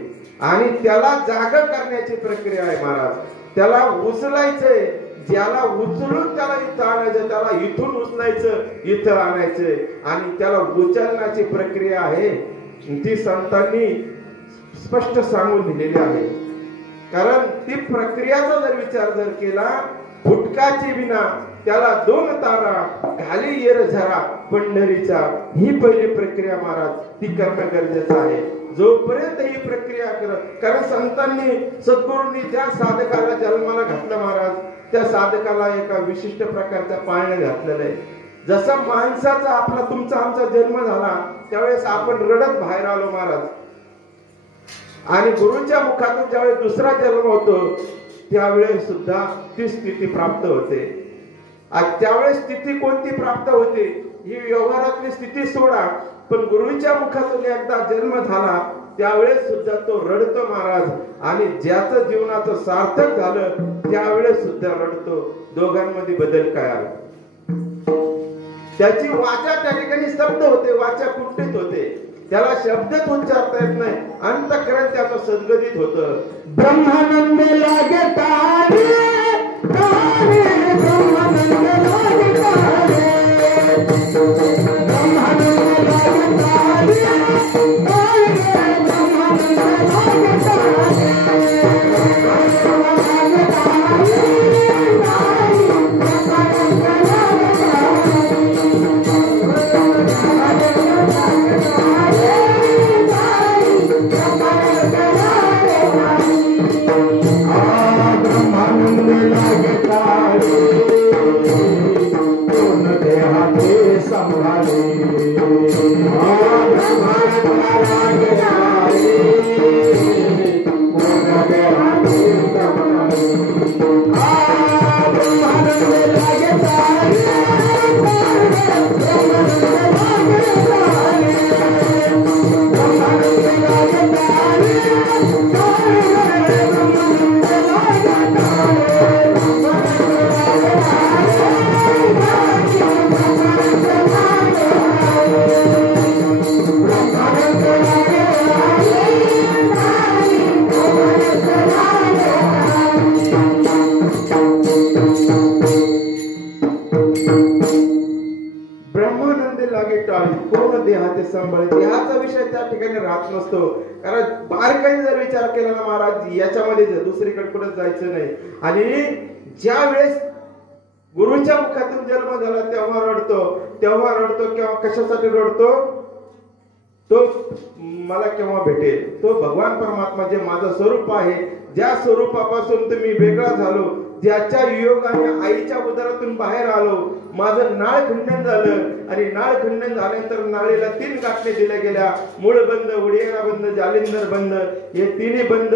आणि त्याला जाग करण्याची प्रक्रिया आहे महाराज. त्याला उचलायचंय, ज्याला उचलून त्याला इथं आणायचं, त्याला इथून उचलायचं इथं आणायचं आणि त्याला उचलण्याची प्रक्रिया आहे ती संतांनी स्पष्ट सांगून दिलेली आहे. कारण ती प्रक्रियाचा जर विचार जर केला, फुटकाची विना त्याला 2 तारा घाली येर झरा पंढरीचा, ही पहिली प्रक्रिया महाराज ती करणं गरजेचं आहे. जोपर्यंत ही प्रक्रिया कारण संतांनी सद्गुरूंनी ज्या साधकाला जन्माला घातलं महाराज, त्या साधकाला एका विशिष्ट प्रकारच्या पाळणे घातलेलं आहे. जसा माणसाचा आपला तुमचा आमचा जन्म झाला त्यावेळेस आपण रडत बाहेर आलो महाराज आणि गुरुच्या मुखातून ज्यावेळेस दुसरा जन्म होतो त्यावेळेस सुद्धा ती स्थिती प्राप्त होते. त्यावेळेस स्थिती कोणती प्राप्त होते ही व्यवहारातली स्थिती सोडा, पण गुरुच्या मुखातून एकदा जन्म झाला त्यावेळेस सुद्धा तो रडतो महाराज आणि ज्याचं जीवनाचं सार्थक झालं त्यावेळेस सुद्धा रडतो. दोघांमध्ये बदल काय आला? त्याची वाचा त्या ठिकाणी स्तब्ध होते, वाचा कुंठित होते, त्याला शब्दच उच्चारता येत नाही, अंतःकरण त्याचं सद्गदित होतं. ब्रह्मानंद लागे तारे तारे, ब्रह्मानंद लागे तारे, ब्रह्मानंद लागे तारे तारे, ब्रह्मानंद लागे तारे, संभाले सांभाळायचे ह्याचा विषय त्या ठिकाणी राहत नसतो. कारण बारकाईने जर विचार केला ना महाराज याच्यामध्ये दुसरीकडे कुठे जायचं नाही. आणि ज्या वेळेस गुरुच्या मुखातून जन्म झाला तेव्हा रडतो किंवा कशासाठी रडतो, तो मला केव्हा भेटेल, तो भगवान परमात्मा जे माझं स्वरूप आहे, ज्या स्वरूपापासून तर मी वेगळा झालो, ज्याच्या योगाने आईच्या उदरातून बाहेर आलो, माझं नाळ खंडन झालं आणि नाळ खंडन झाल्यानंतर नाळीला 3 गाठणे दिल्या गेल्या, मूळ बंद, उडियारा बंद, जालिंदर बंद, हे तिन्ही बंद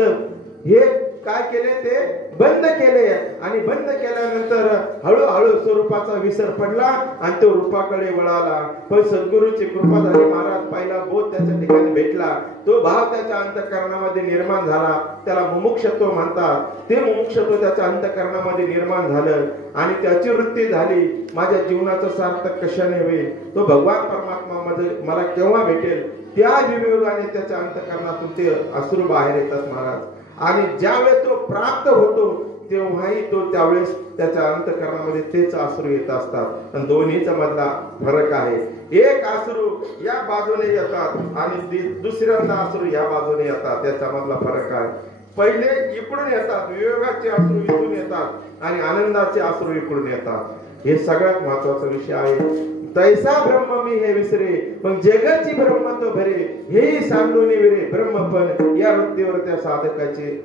हे काय केले ते बंद केले. आणि बंद केल्यानंतर हळूहळू स्वरूपाचा विसर पडला आणि तो रूपाकडे वळाला. पण सद्गुरूची कृपा झाली, महाराज पहिला बोध त्याच्या ठिकाणी भेटला, तो भाव त्याच्या अंतःकरणामध्ये निर्माण झाला, त्याला मुमुक्षत्व म्हणतात. ते मुमुक्षत्व त्याच्या अंतःकरणामध्ये निर्माण झालं आणि त्याची वृत्ती झाली, माझ्या जीवनाचं सार्थक कशाने होईल, तो भगवान परमात्मा मला केव्हा भेटेल. त्या विवेगाने त्याच्या अंतःकरणातून ते अश्रू बाहेर येतात महाराज. आणि ज्यावेळेस तो प्राप्त होतो तेव्हाही तो त्यावेळेस त्याच्या अंतःकरणामध्ये तेच अश्रू येत असतात. आणि दोन्हीचा मधला फरक आहे. एक अश्रू या बाजूने येतात आणि दुसऱ्यांदा अश्रू या बाजूने येतात, त्याचा मधला फरक आहे. पहिले इकडून येतात, विवेकाचे अश्रू इकडून येतात आणि आनंदाचे अश्रू इकडून येतात. हे सगळ्यात महत्वाचा विषय आहे. तैसा ब्रह्म मी हे विसरे पण जगाची ब्रह्म तो भरे, हेही सांडून विरे ब्रह्मपण. या वृत्तीवर त्या साधकाची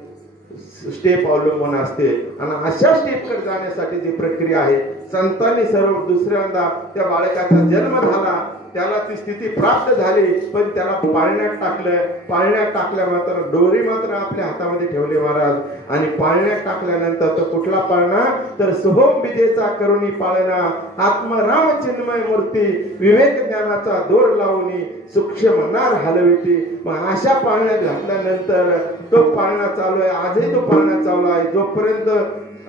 स्टेप अवलंबून असते. आणि अशा स्टेपकडे जाण्यासाठी जी प्रक्रिया आहे, संतांनी सर्व दुसऱ्यांदा त्या बाळकाचा जन्म झाला, त्याला ती स्थिती प्राप्त झाली, पण त्याला पाळण्यात टाकलं. पाळण्यात टाकल्या मात्र डोरी मात्र आपल्या हातामध्ये ठेवले महाराज. आणि पाळण्यात टाकल्यानंतर तो कुठला पाळणा, तर सोहम विजेचा करुणी पाळणा, आत्मराम चिन्मय मूर्ती, विवेक ज्ञानाचा दोर लावणी, सूक्ष्म नार हलविती. मग अशा पाळण्यात घातल्यानंतर तो पाळणा चालू आहे. आजही तो पाळणा चालू आहे, जोपर्यंत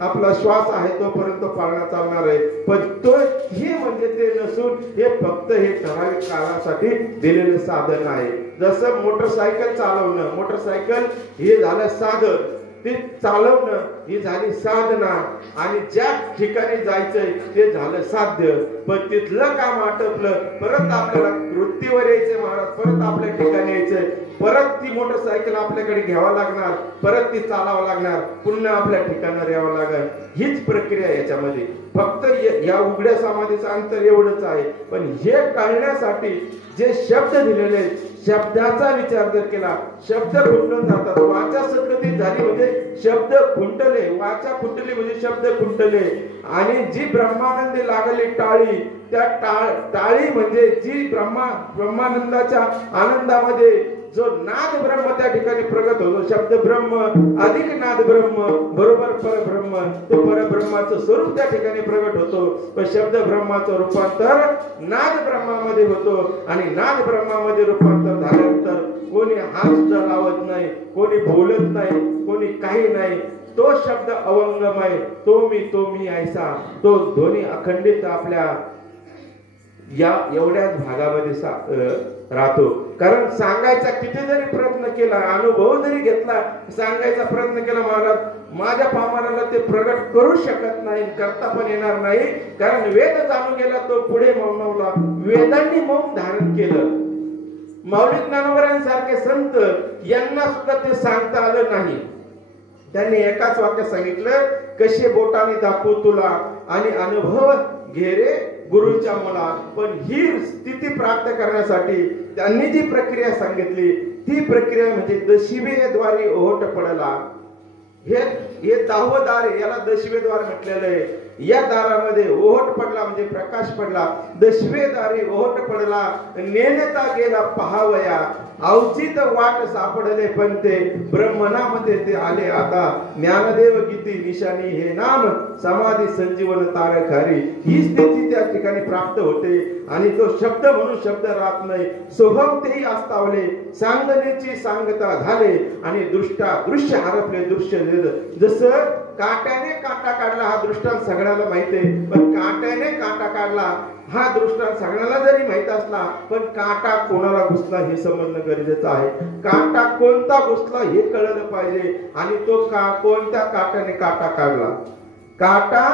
आपला श्वास आहे तोपर्यंत पाळणा चालणार आहे. पण तो हे म्हणजे ते नसून हे फक्त हे ठराविक काळासाठी दिलेले साधन आहे. जसं मोटरसायकल चालवणं, मोटरसायकल हे झालं साधन, ते चालवणं ही झाली साधना, आणि ज्या ठिकाणी जायचंय ते झालं साध्य. पण तिथलं काम आटपलं, परत आपल्याला वृत्तीवर यायचंय महाराज, परत आपल्या ठिकाणी यायचंय, परत ती मोटरसायकल आपल्याकडे घ्यावं लागणार, परत ती चालावं लागणार, पुन्हा आपल्या ठिकाणावर यावं लागणार. हीच प्रक्रिया याच्यामध्ये. फक्त या उघड्या समाधीचं अंतर एवढंच आहे. पण हे कळण्यासाठी जे शब्द दिलेले आहेत, शब्दाचा विचार जर केला, शब्द खुंटून जातात. वाचा सद्गती झाली म्हणजे शब्द खुंटले, वाचा खुंटली म्हणजे शब्द खुंटले. आणि जी ब्रह्मानंदी लागली टाळी, त्या टाळी म्हणजे जी ब्रह्मानंदाच्या आनंदामध्ये जो नाद ब्रह्म त्या ठिकाणी प्रगट होतो. शब्द ब्रह्म अधिक नाद ब्रह्म बरोबर परब्रह्म, तो परब्रह्माचं स्वरूप त्या ठिकाणी प्रगट होतो. पण शब्द ब्रह्माचं रूपांतर नाद ब्रह्मामध्ये होतो. आणि नाद ब्रह्मामध्ये रूपांतर झाल्यानंतर कोणी हात सुद्धा लावत नाही, कोणी बोलत नाही, कोणी काही नाही. तो शब्द अवंगमय, तो मी ऐसा, तो ध्वनी अखंडित आपल्या या एवढ्याच भागामध्ये राहतो. कारण सांगायचा किती जरी प्रयत्न केला, अनुभव जरी घेतला, सांगायचा प्रयत्न केला महाराज, माझ्या पामराला ते प्रगट करू शकत नाही, करता पण येणार नाही. कारण वेद जाणून गेला, तो पुढे मौनवला. वेदांनी मौन धारण केलं. माऊली ज्ञानोबरांसारखे संत यांना सुद्धा ते सांगता आलं नाही. त्यांनी एकाच वाक्यात सांगितलं, कसे बोटाने दाखवू तुला आणि अनुभव घे रे गुरुच्या मला. पण ही स्थिती प्राप्त करण्यासाठी त्यांनी जी प्रक्रिया सांगितली, ती प्रक्रिया म्हणजे दशिवेद्वारे ओहोट पडला. हे 10वं दार आहे, याला दशिवेद्वार म्हटलेलं आहे. या दारामध्ये ओहोट पडला म्हणजे प्रकाश पडला. दशवेदारी ओहोट पडला, नेनता गेला पहावया, अवचित वाट सापडले पण ते ब्रह्मनामध्ये ते आले आता. ज्ञानदेव गीती निशाणी हे नाम, समाधी संजीवन तारखारी. ही स्थिती त्या ठिकाणी प्राप्त होते. आणि तो शब्द म्हणून शब्द राहत नाही. सोहम तेही आस्तावले, सांगण्याची सांगता झाले आणि दृश्य हरपले दृश्य. जसं काट्याने काटा काढला हा दृष्टांत सगळ्याला माहिती आहे, पण काट्याने काटा काढला हा दृष्टांत सगळ्याला जरी माहित असला, पण काटा कोणाला घुसला हे समजणं गरजेचं आहे. काटा कोणता घुसला हे कळलं पाहिजे. आणि तो कोणत्या काट्याने काटा काढला. काटा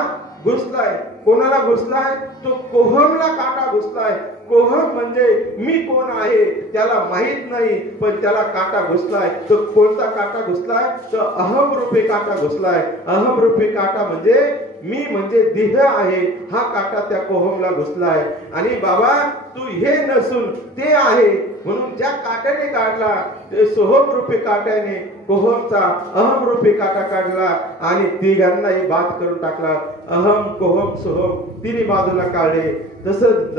घुसलाय, कोणाला घुसलाय? तो कोहमला काटा घुसलाय. कोहम म्हणजे मी कोण आहे त्याला माहित नाही, पण त्याला काटा घुसलाय. तो कोणता काटा घुसलाय? तो अहम रूपी काटा घुसलाय. अहम रूपी काटा म्हणजे मी म्हणजे देह आहे, हा काटा त्या कोहमला घुसलाय. आणि बाबा तू हे नसून ते आहे, म्हणून ज्या काट्याने काढला ते सोहम रूपी काट्याने कोहमचा अहम रूपी काटा काढला आणि तिघांनाही बाद करून टाकला. अहम कोहम सोहम तिन्ही बाजूला काढले. तसंच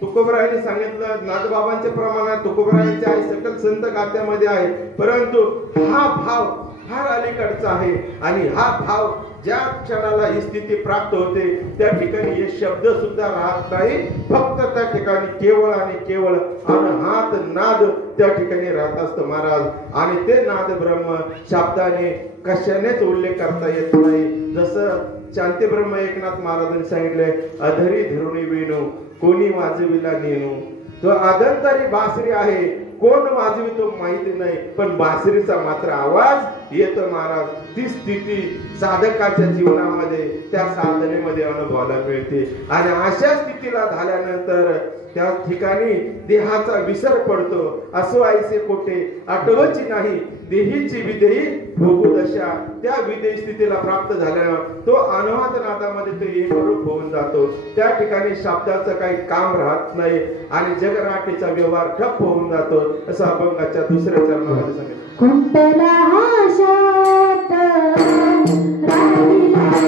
तुकोबरायांनी सांगितलं, नागबाबांच्या प्रमाणात तुकोबरायांचे आहे, सकल संत गात्यामध्ये आहे, परंतु हा भाव फार अलीकडचा आहे. आणि हा भाव ज्या क्षणाला ही स्थिती प्राप्त होते त्या ठिकाणी हे शब्द सुद्धा राहत नाही, फक्त त्या ठिकाणी केवळ आणि केवळ अनहात नाद त्या ठिकाणी राहत असतो महाराज. आणि ते नाद ब्रह्म शब्दाने कशानेच उल्लेख करता येत नाही. जसं शांती ब्रह्म एकनाथ महाराजांनी सांगितलंय, अधरी धरुणी वेणू कोणी वाजविला नेणू. तो अदंतरी बासरी आहे, कोण वाजवितो माहिती नाही, पण बासरीचा मात्र आवाज येतो महाराज. ती स्थिती साधकाच्या जीवनामध्ये त्या साधनेमध्ये अनुभवायला मिळते. आणि अशा स्थितीला झाल्यानंतर त्या ठिकाणी देहाचा विसर पडतो. असो आईचे कोटे आठवची नाही, देहीची विदेही भोगू दशा. त्या विदेही स्थितीला प्राप्त झाल्यावर तो अनहत नादामध्ये तो एकरूप होऊन जातो. त्या ठिकाणी शब्दाचं काही काम राहत नाही आणि जगराटीचा व्यवहार ठप्प होऊन जातो. असं अभंगाच्या दुसऱ्या चरणामध्ये सांगितलं. कुंटला हा शब्द राहिला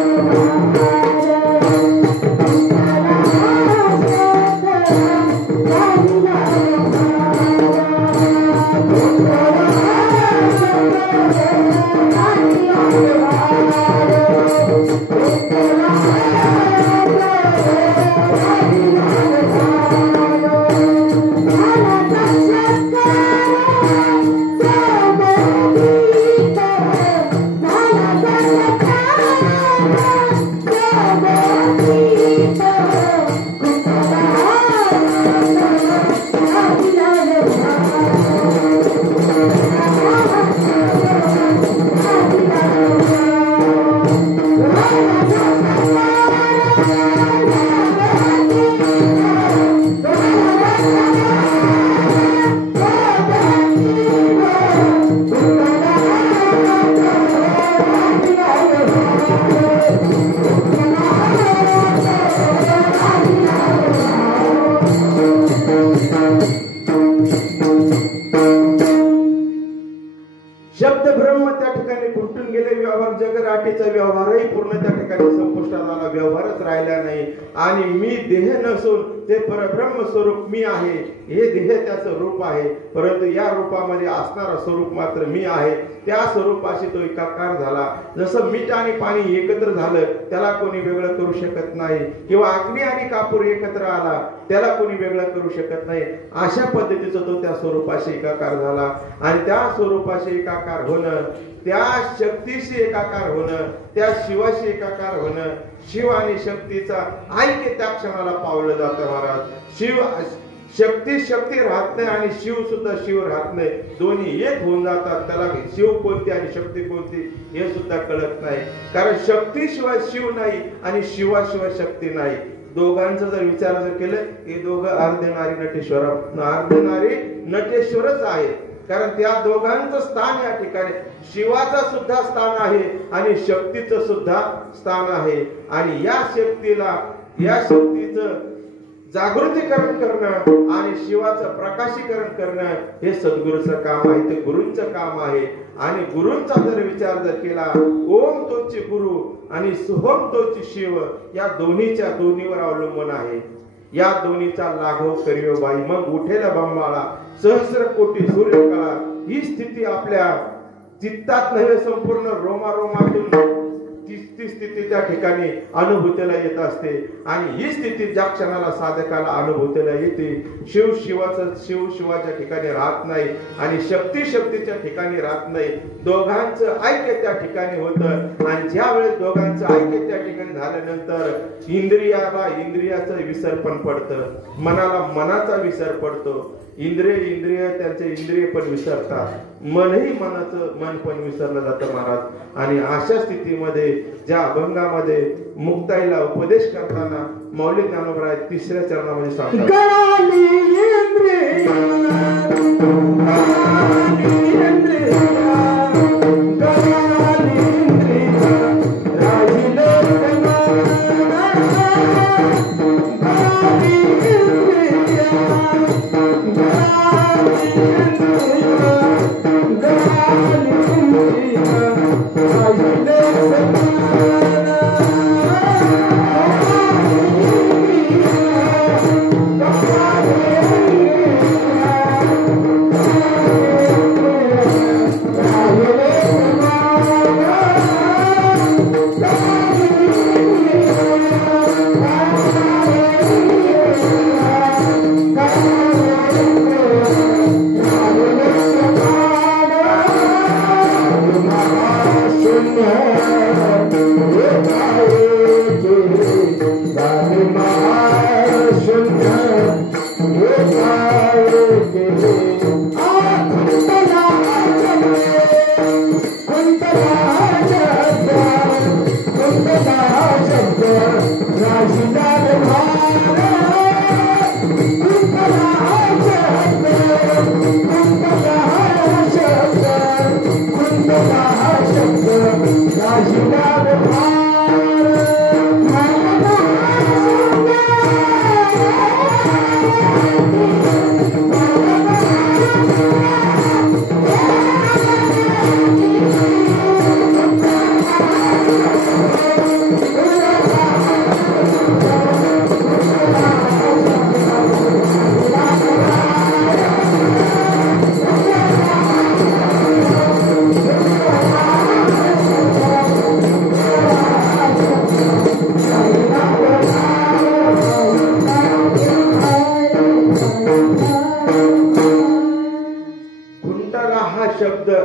शब्द ब्रह्म त्या ठिकाणी खुंटून गेले. व्यवहार जगराटीचा व्यवहारही पूर्ण त्या ठिकाणी संपुष्टात आला, व्यवहारच राहिला नाही. आणि मी देह नसून ते परब्रह्म स्वरूप मी आहे. हे देह त्याचं रूप आहे, परंतु या रूपामध्ये असणारा स्वरूप मात्र मी आहे. त्या स्वरूपाशी तो एकाकार झाला. जसं मीठ आणि पाणी एकत्र झालं त्याला कोणी वेगळं करू शकत नाही, किंवा अग्नी आणि कापूर एकत्र आला त्याला कोणी वेगळं करू शकत नाही. अशा पद्धतीचा तो त्या स्वरूपाशी एकाकार झाला. आणि त्या स्वरूपाशी एकाकार होणं, त्या शक्तीशी एकाकार होणं, त्या शिवाशी एकाकार होणं, शिव आणि शक्तीचा ऐक्य त्या क्षणाला पावलं जातं महाराज. शक्ती राहत नाही आणि शिव सुद्धा शिव राहत नाही, दोन्ही एक होऊन जातात. त्याला शिव कोणती आणि शक्ती कोणती हे सुद्धा कळत नाही. कारण शक्तीशिवाय शिव नाही आणि शिवाशिवाय शक्ती नाही. दोघांचा जर विचार जर केलं, हे दोघं अर्धनारी नटेश्वर, अर्धनारी नटेश्वरच आहे. कारण त्या दोघांचं स्थान या ठिकाणी शिवाचा सुद्धा स्थान आहे आणि शक्तीचं सुद्धा स्थान आहे. आणि या शक्तीचं जागृतीकरण करणं आणि शिवाचं प्रकाशीकरण करणं हे सद्गुरूचं काम आहे, ते गुरूंचं काम आहे. आणि गुरूंचा जर विचार जर केला, ओम तोची गुरु आणि सोहम तोची शिव, या दोन्हीवर अवलंबून आहे. या दोन्हीचा लाघव करियो बाई, मग उठेला बंबाळा सहस्र कोटी सूर्यकळा. ही स्थिती आपल्या चित्तात नव्हे, संपूर्ण रोमारोमातून ती स्थिती त्या ठिकाणी अनुभूतीला येत असते. आणि ही स्थिती ज्या क्षणाला साधकाला अनुभूतीला येते, शिवाच्या ठिकाणी राहत नाही आणि शक्तीच्या ठिकाणी राहत नाही. दोघांचं ऐक्य त्या ठिकाणी होतं. आणि ज्या वेळेस दोघांचं ऐक्य त्या ठिकाणी झाल्यानंतर इंद्रियाला इंद्रियाचं विसर पण पडतं, मनाला मनाचा विसर पडतो. इंद्रिय त्यांचे इंद्रिय पण विसरतात, मन पण विसरलं जातं महाराज. आणि अशा स्थितीमध्ये ज्या अभंगामध्ये मुक्ताईला उपदेश करताना मौलिक ज्ञानोबराय 3ऱ्या चरणामध्ये सांगतात, गळाली इंद्रिय, गळाली इंद्रिय, गळाली इंद्रिय, राहिले गळाली इंद्रिय, गळाली इंद्रिय,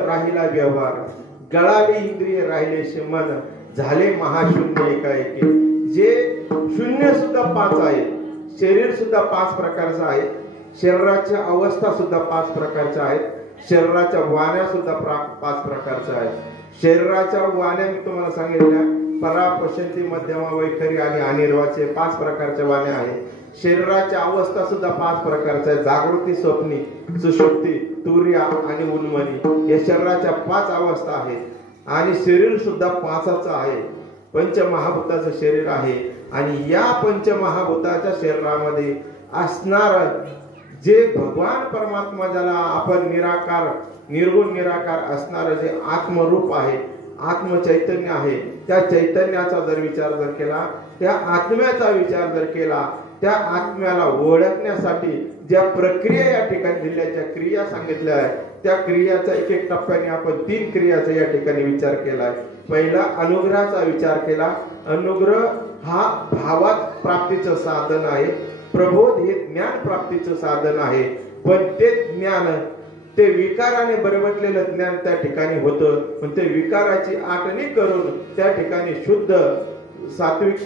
राहिले व्यवहार, गळाली इंद्रिय राहिले मन, झाले महाशून्य एकाएकी. जे शून्य सुद्धा 5 आहे, शरीर सुद्धा 5 प्रकारचं आहे, शरीराच्या अवस्था सुद्धा 5 प्रकारच्या आहेत, शरीराच्या वाण्या सुद्धा 5 प्रकारच्या आहेत. शरीराच्या वाण्या मी तुम्हाला सांगितल्या, परा, प्रशंती, मध्यमा, वैखरी आणि अनिर्वाचे 5 प्रकारच्या वाण्या आहेत. शरीराच्या अवस्था सुद्धा 5 प्रकारच्या आहेत, जागृती, स्वप्नी, सुषुप्ती, तुर्या आणि उन्मनी. या शरीराच्या 5 अवस्था आहेत. आणि शरीर सुद्धा 5च आहे, पंचमहाभूताचं शरीर आहे. आणि या पंचमहाभूताच्या शरीरामध्ये असणार जे भगवान परमात्मा, ज्याला आपण निराकार, निर्गुण निराकार असणार जे आत्मरूप आहे, आत्मचैतन्य आहे, त्या चैतन्याचा जर विचार जर केला, त्या आत्म्याचा विचार जर केला, त्या आत्म्याला ओळखण्यासाठी ज्या प्रक्रिया या ठिकाणी दिल्या, ज्या क्रिया सांगितल्या आहेत, त्या क्रियाचा एक एक टप्प्याने आपण 3 क्रियाचा या ठिकाणी विचार केलाय. पहिला अनुग्रहाचा विचार केला. अनुग्रह हा भावात प्राप्तीचं साधन आहे, प्रबोध हे ज्ञान प्राप्तीचं साधन आहे. पण ते ज्ञान, ते विकाराने बरबटलेलं ज्ञान त्या ठिकाणी होतं. पण ते विकाराची आटणी करून त्या ठिकाणी शुद्ध सात्विक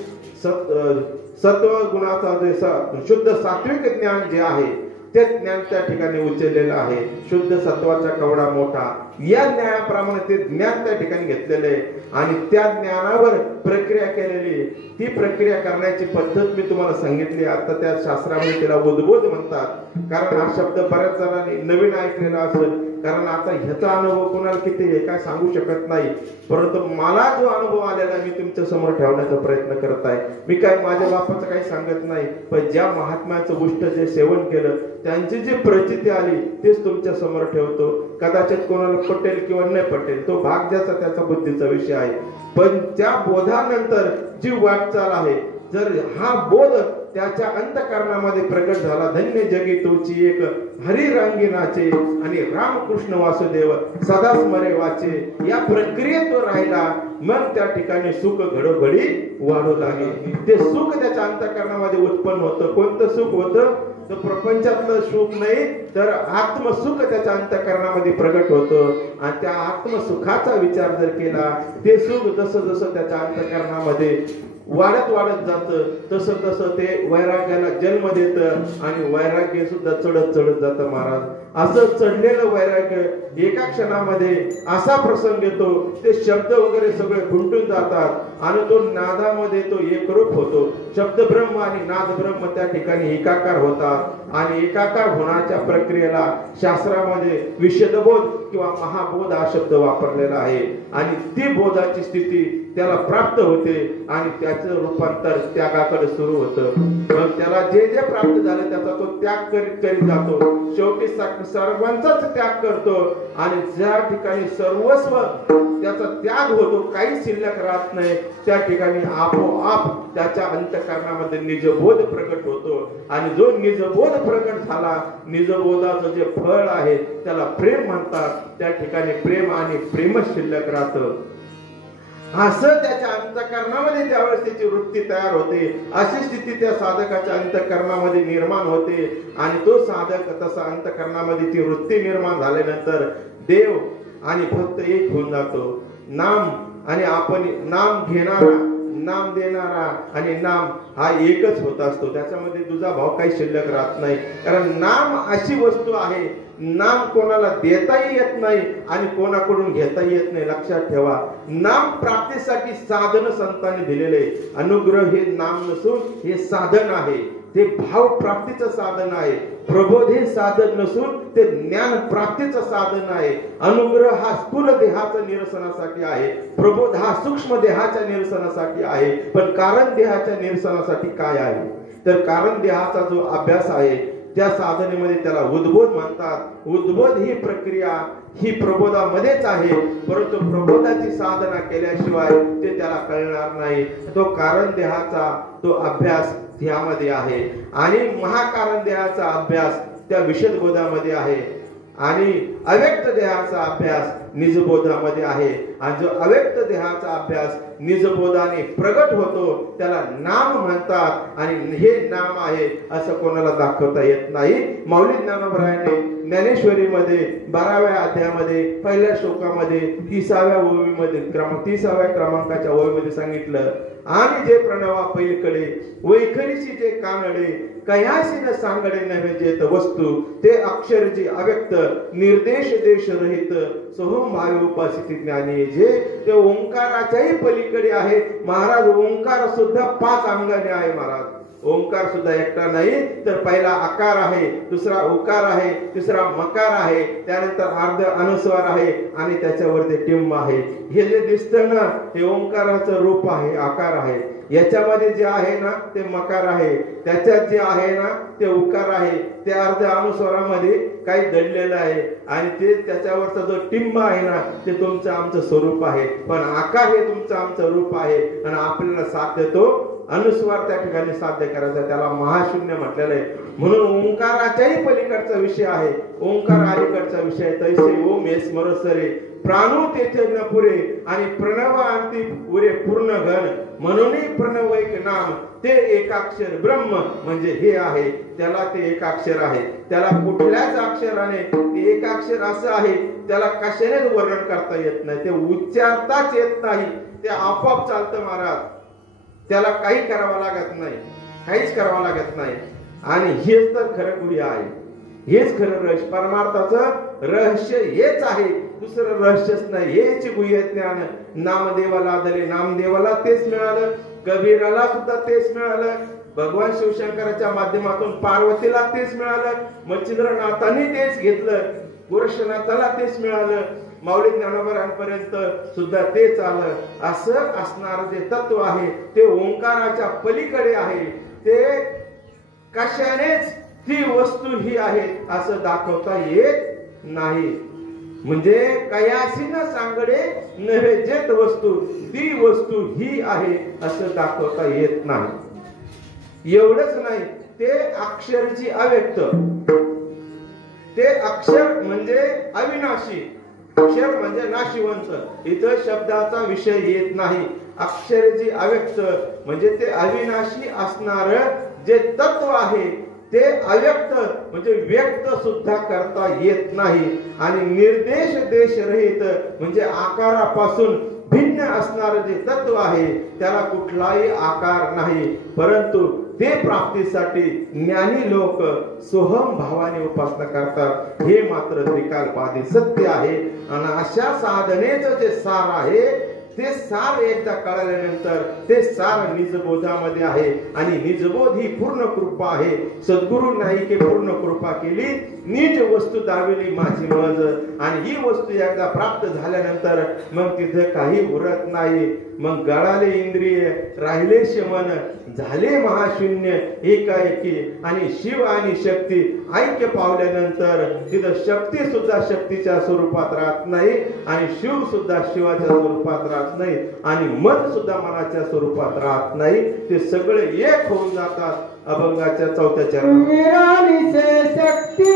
सत्व गुणाचा जे शुद्ध सात्विक ज्ञान जे आहे, ते ज्ञान त्या ठिकाणी उचललेलं आहे. शुद्ध सत्वाचा कवडा मोठा, या ज्ञानाप्रमाणे ते ज्ञान त्या ठिकाणी घेतलेलं आहे. आणि त्या ज्ञानावर प्रक्रिया केलेली, ती प्रक्रिया करण्याची पद्धत मी तुम्हाला सांगितली. आता त्या शास्त्रामध्ये तिला उद्बोध म्हणतात. कारण हा शब्द बऱ्याच जणांनी नवीन ऐकलेला असेल, कारण आता ह्याचा अनुभव कोणाला किती हे काय सांगू शकत नाही. परंतु मला जो अनुभव आलेला मी तुमच्या समोर ठेवण्याचा प्रयत्न करत आहे. मी काय माझ्या बापाचं काही सांगत नाही, पण ज्या महात्म्याचं गोष्ट जे सेवन केलं, त्यांची जी प्रचिती आली तेच तुमच्या समोर ठेवतो. कदाचित कोणाला पटेल किंवा नाही पटेल, तो भाग ज्याचा त्याचा बुद्धीचा विषय आहे. पण त्या बोधानंतर जी वाटचाल आहे, जर हा बोध त्याच्या अंतःकरणामध्ये प्रकट झाला, धन्य जगी तोची एक हरी रांगी नाचे आणि रामकृष्ण वासुदेव सदा स्मरे वाचे, या प्रक्रियेत तो राहिला, मग त्या ठिकाणी सुख घडोघडी वाढू लागेल. ते सुख त्याच्या अंतःकरणामध्ये उत्पन्न होतं. कोणतं सुख होतं? तर प्रपंचातलं सुख नाही तर आत्मसुख त्याच्या अंतःकरणामध्ये प्रगट होतं आणि त्या आत्मसुखाचा विचार जर केला ते सुख जसं जसं त्याच्या अंतःकरणामध्ये वाढत जातं तसं तसं ते वैराग्याला जन्म देतं आणि वैराग्य सुद्धा चढत जातं महाराज. असं चढलेलं वैराग्य एका क्षणामध्ये असा प्रसंग येतो ते शब्द वगैरे सगळे खुंटून जातात आणि तो नादामध्ये तो एकरूप होतो. शब्द ब्रह्म आणि नाद ब्रह्म त्या ठिकाणी एकाकार होतात आणि एकाकार होण्याच्या प्रक्रियेला शास्त्रामध्ये विशदबोध किंवा महाबोध हा शब्द वापरलेला आहे आणि ती बोधाची स्थिती त्याला प्राप्त होते आणि त्याचं रूपांतर त्यागाकडे सुरू होतं. मग त्याला जे जे प्राप्त झालं त्याचा तो त्याग करीत जातो. शेवटी सर्वांचाच त्याग करतो आणि ज्या ठिकाणी सर्वस्व त्याचा त्याग होतो काही शिल्लक राहत नाही त्या ठिकाणी आपोआप त्याच्या अंतःकरणामध्ये निजबोध प्रकट होतो आणि जो निजबोध प्रकट झाला निजबोधाचं जे फळ आहे त्याला प्रेम म्हणतात. त्या ठिकाणी प्रेम आणि प्रेमच शिल्लक राहतं. असं त्याच्या अंतःकरणामध्ये ज्यावेळेस त्याची वृत्ती तयार होते अशी स्थिती त्या साधकाच्या अंतःकरणामध्ये निर्माण होते आणि तो साधक तसा अंतःकरणामध्ये ती वृत्ती निर्माण झाल्यानंतर देव आणि भक्त एक होऊन जातो. नाम आणि आपण नाम घेणारा नाम देणारा आणि नाम हा एकच होत असतो. त्याच्यामध्ये तुझा भाव काही शिल्लक राहत नाही कारण नाम अशी वस्तू आहे नाम कोणाला देताही येत नाही आणि कोणाकडून घेताही येत नाही. लक्षात ठेवा नाम प्राप्तीसाठी साधन संतांनी दिलेले. अनुग्रह हे नाम नसून हे साधन आहे. ते भाव प्राप्तीचं साधन आहे. प्रबोध हे साधन नसून ते ज्ञान प्राप्तीचं साधन आहे. अनुग्रह हा स्थूल देहाच्या निरसनासाठी आहे. प्रबोध हा सूक्ष्म देहाच्या निरसनासाठी आहे. पण कारण देहाच्या निरसनासाठी काय आहे तर कारण देहाचा जो अभ्यास आहे त्या साधनेमध्ये त्याला उद्बोध म्हणतात. उद्बोध ही प्रक्रिया ही प्रबोधामध्येच आहे परंतु प्रबोधाची साधना केल्याशिवाय ते त्याला कळणार नाही. तो कारण देहाचा तो अभ्यास ह्यामध्ये आहे आणि महाकारण देहाचा अभ्यास त्या विशद बोधामध्ये आहे आणि अव्यक्त देहाचा अभ्यास निजबोधामध्ये आहे आणि जो अव्यक्त देहाचा अभ्यास निजबोधाने प्रगट होतो त्याला नाम म्हणतात आणि हे नाम आहे असं कोणाला दाखवता येत नाही. माऊली ज्ञानोबरायाने ज्ञानेश्वरीमध्ये 12व्या अध्यायामध्ये पहिल्या श्लोकामध्ये 30व्या ओळीमध्ये 30व्या क्रमांकाच्या ओळीमध्ये सांगितलं आणि जे प्रणवा पैलकडे वैखरीशी जे कानडे कयासी न सांगडे नव्हे जेत वस्तू ते अक्षर जे अव्यक्त निर्देश देश रहित सोहम भावे उपासित ज्ञानी जे ते ओंकाराच्याही पलीकडे आहे. महाराज ओंकार सुद्धा 5 अंगाने आहे. महाराज ओंकार सुद्धा एकटा नाही तर पहिला आकार आहे दुसरा उकार आहे तिसरा मकार आहे त्यानंतर अर्ध अनुस्वार आहे आणि त्याच्यावर ते टिंब आहे. हे जे दिसतं ना हे ओंकाराचं रूप आहे आकार आहे. याच्यामध्ये जे आहे ना ते मकार आहे त्याच्यात जे आहे ना ते उकार आहे ते अर्ध अनुस्वारामध्ये काही दडलेलं आहे आणि ते त्याच्यावरचा जो टिंब आहे ना ते तुमचं आमचं स्वरूप आहे. पण आकार हे तुमचं आमचं रूप आहे आणि आपल्याला साथ देतो अनुस्वार त्या ठिकाणी साध्य करायचा त्याला महाशून्य म्हटलेलं आहे. म्हणून ओंकाराच्याही पलीकडचा विषय आहे. ओंकार अलीकडचा विषय तैसे ओम हे स्मरसरे प्राणू तेथे न पुरे आणि प्रणव अंती पुरे पूर्ण घन म्हणूनही प्रणव एक नाम ते एकाक्षर ब्रह्म म्हणजे हे आहे. त्याला ते एकाक्षर आहे. त्याला कुठल्याच अक्षराने ते एकाक्षर असं आहे त्याला कशानेच वर्णन करता येत नाही. ते उच्चारताच येत नाही. ते आपोआप चालतं महाराज. त्याला काही करावं लागत नाही काहीच करावं लागत नाही आणि हेच तर खरं गुढी आहे. हेच खरं रहस्य परमार्थाचं रहस्य हेच आहे. दुसरं रहस्यच नाही. हेच गुह्य ज्ञान. नामदेवाला आदले नामदेवाला तेच मिळालं. कबीराला सुद्धा तेच मिळालं. भगवान शिवशंकराच्या माध्यमातून पार्वतीला तेच मिळालं. मच्छिंद्रनाथांनी तेच घेतलं. गोरक्षनाथाला तेच मिळालं. माऊली ज्ञानोबरांपर्यंत सुद्धा तेच आलं. असं असणार जे तत्व आहे ते ओंकाराच्या पलीकडे आहे. ते कशानेच ती वस्तू ही आहे असं दाखवता येत नाही. म्हणजे कयासी न सांगडे नव्हे जेत वस्तू ती वस्तू ही आहे असं दाखवता येत नाही. एवढंच नाही ते अक्षरची अव्यक्त ते अक्षर म्हणजे अविनाशी अक्षर म्हणजे नाशिवंत. इथं शब्दाचा विषय येत नाही. अक्षर जी अव्यक्त म्हणजे ते अविनाशी असणार जे तत्व आहे ते अव्यक्त म्हणजे व्यक्त सुद्धा करता येत नाही. आणि निर्देश देश रहित म्हणजे आकारापासून भिन्न असणारं जे तत्व आहे त्याला कुठलाही आकार नाही. परंतु ते प्राप्तीसाठी ज्ञानी लोक सोहम भावाने उपासना करतात. हे मात्र त्रिकालपादी सत्य आहे. आणि अशा साधनेचं जे सार आहे ते सार एकदा कळाल्यानंतर ते सार निजबोधामध्ये आहे. आणि निजबोध ही पूर्ण कृपा आहे. सद्गुरू नाही की पूर्ण कृपा केली निज वस्तू दाविली माझी मज. आणि ही वस्तू एकदा प्राप्त झाल्यानंतर मग तिथे काही उरत नाही. मग गळाले इंद्रिय राहिले शमन झाले महाशून्य एकाएकी. आणि शिव आणि शक्ती ऐक्य पावल्यानंतर तिथं शक्ती सुद्धा शक्तीच्या स्वरूपात राहत नाही आणि शिव सुद्धा शिवाच्या स्वरूपात राहत नाही आणि मन सुद्धा मनाच्या स्वरूपात राहत नाही. ते सगळे एक होऊन जातात. अभंगाच्या 4थ्या चरणात शक्ती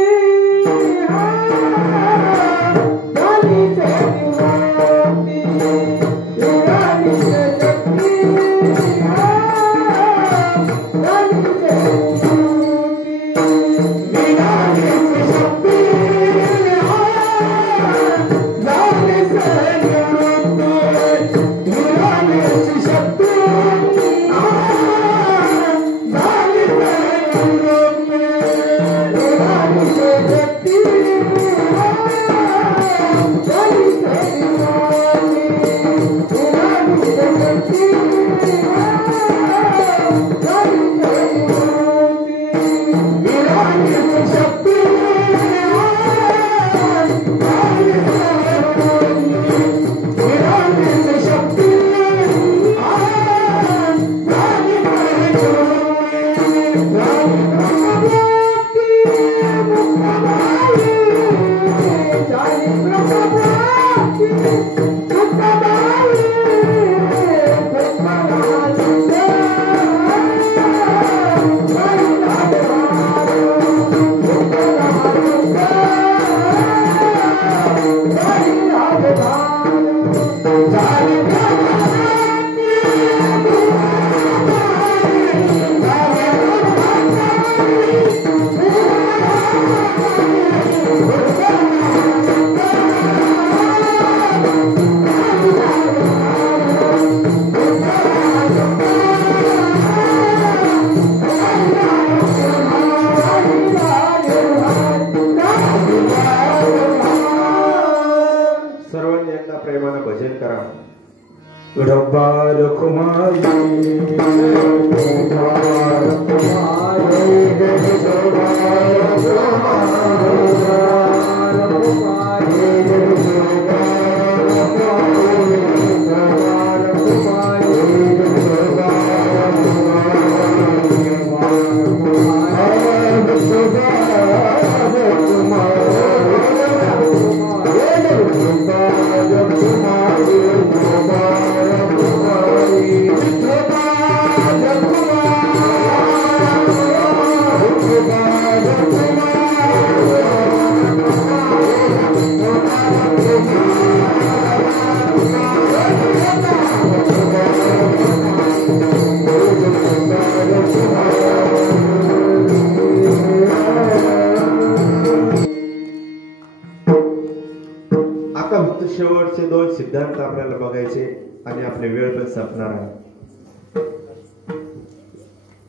शेवटचे 2 सिद्धांत आपल्याला बघायचे आणि आपले वेळ पण संपणार आहे.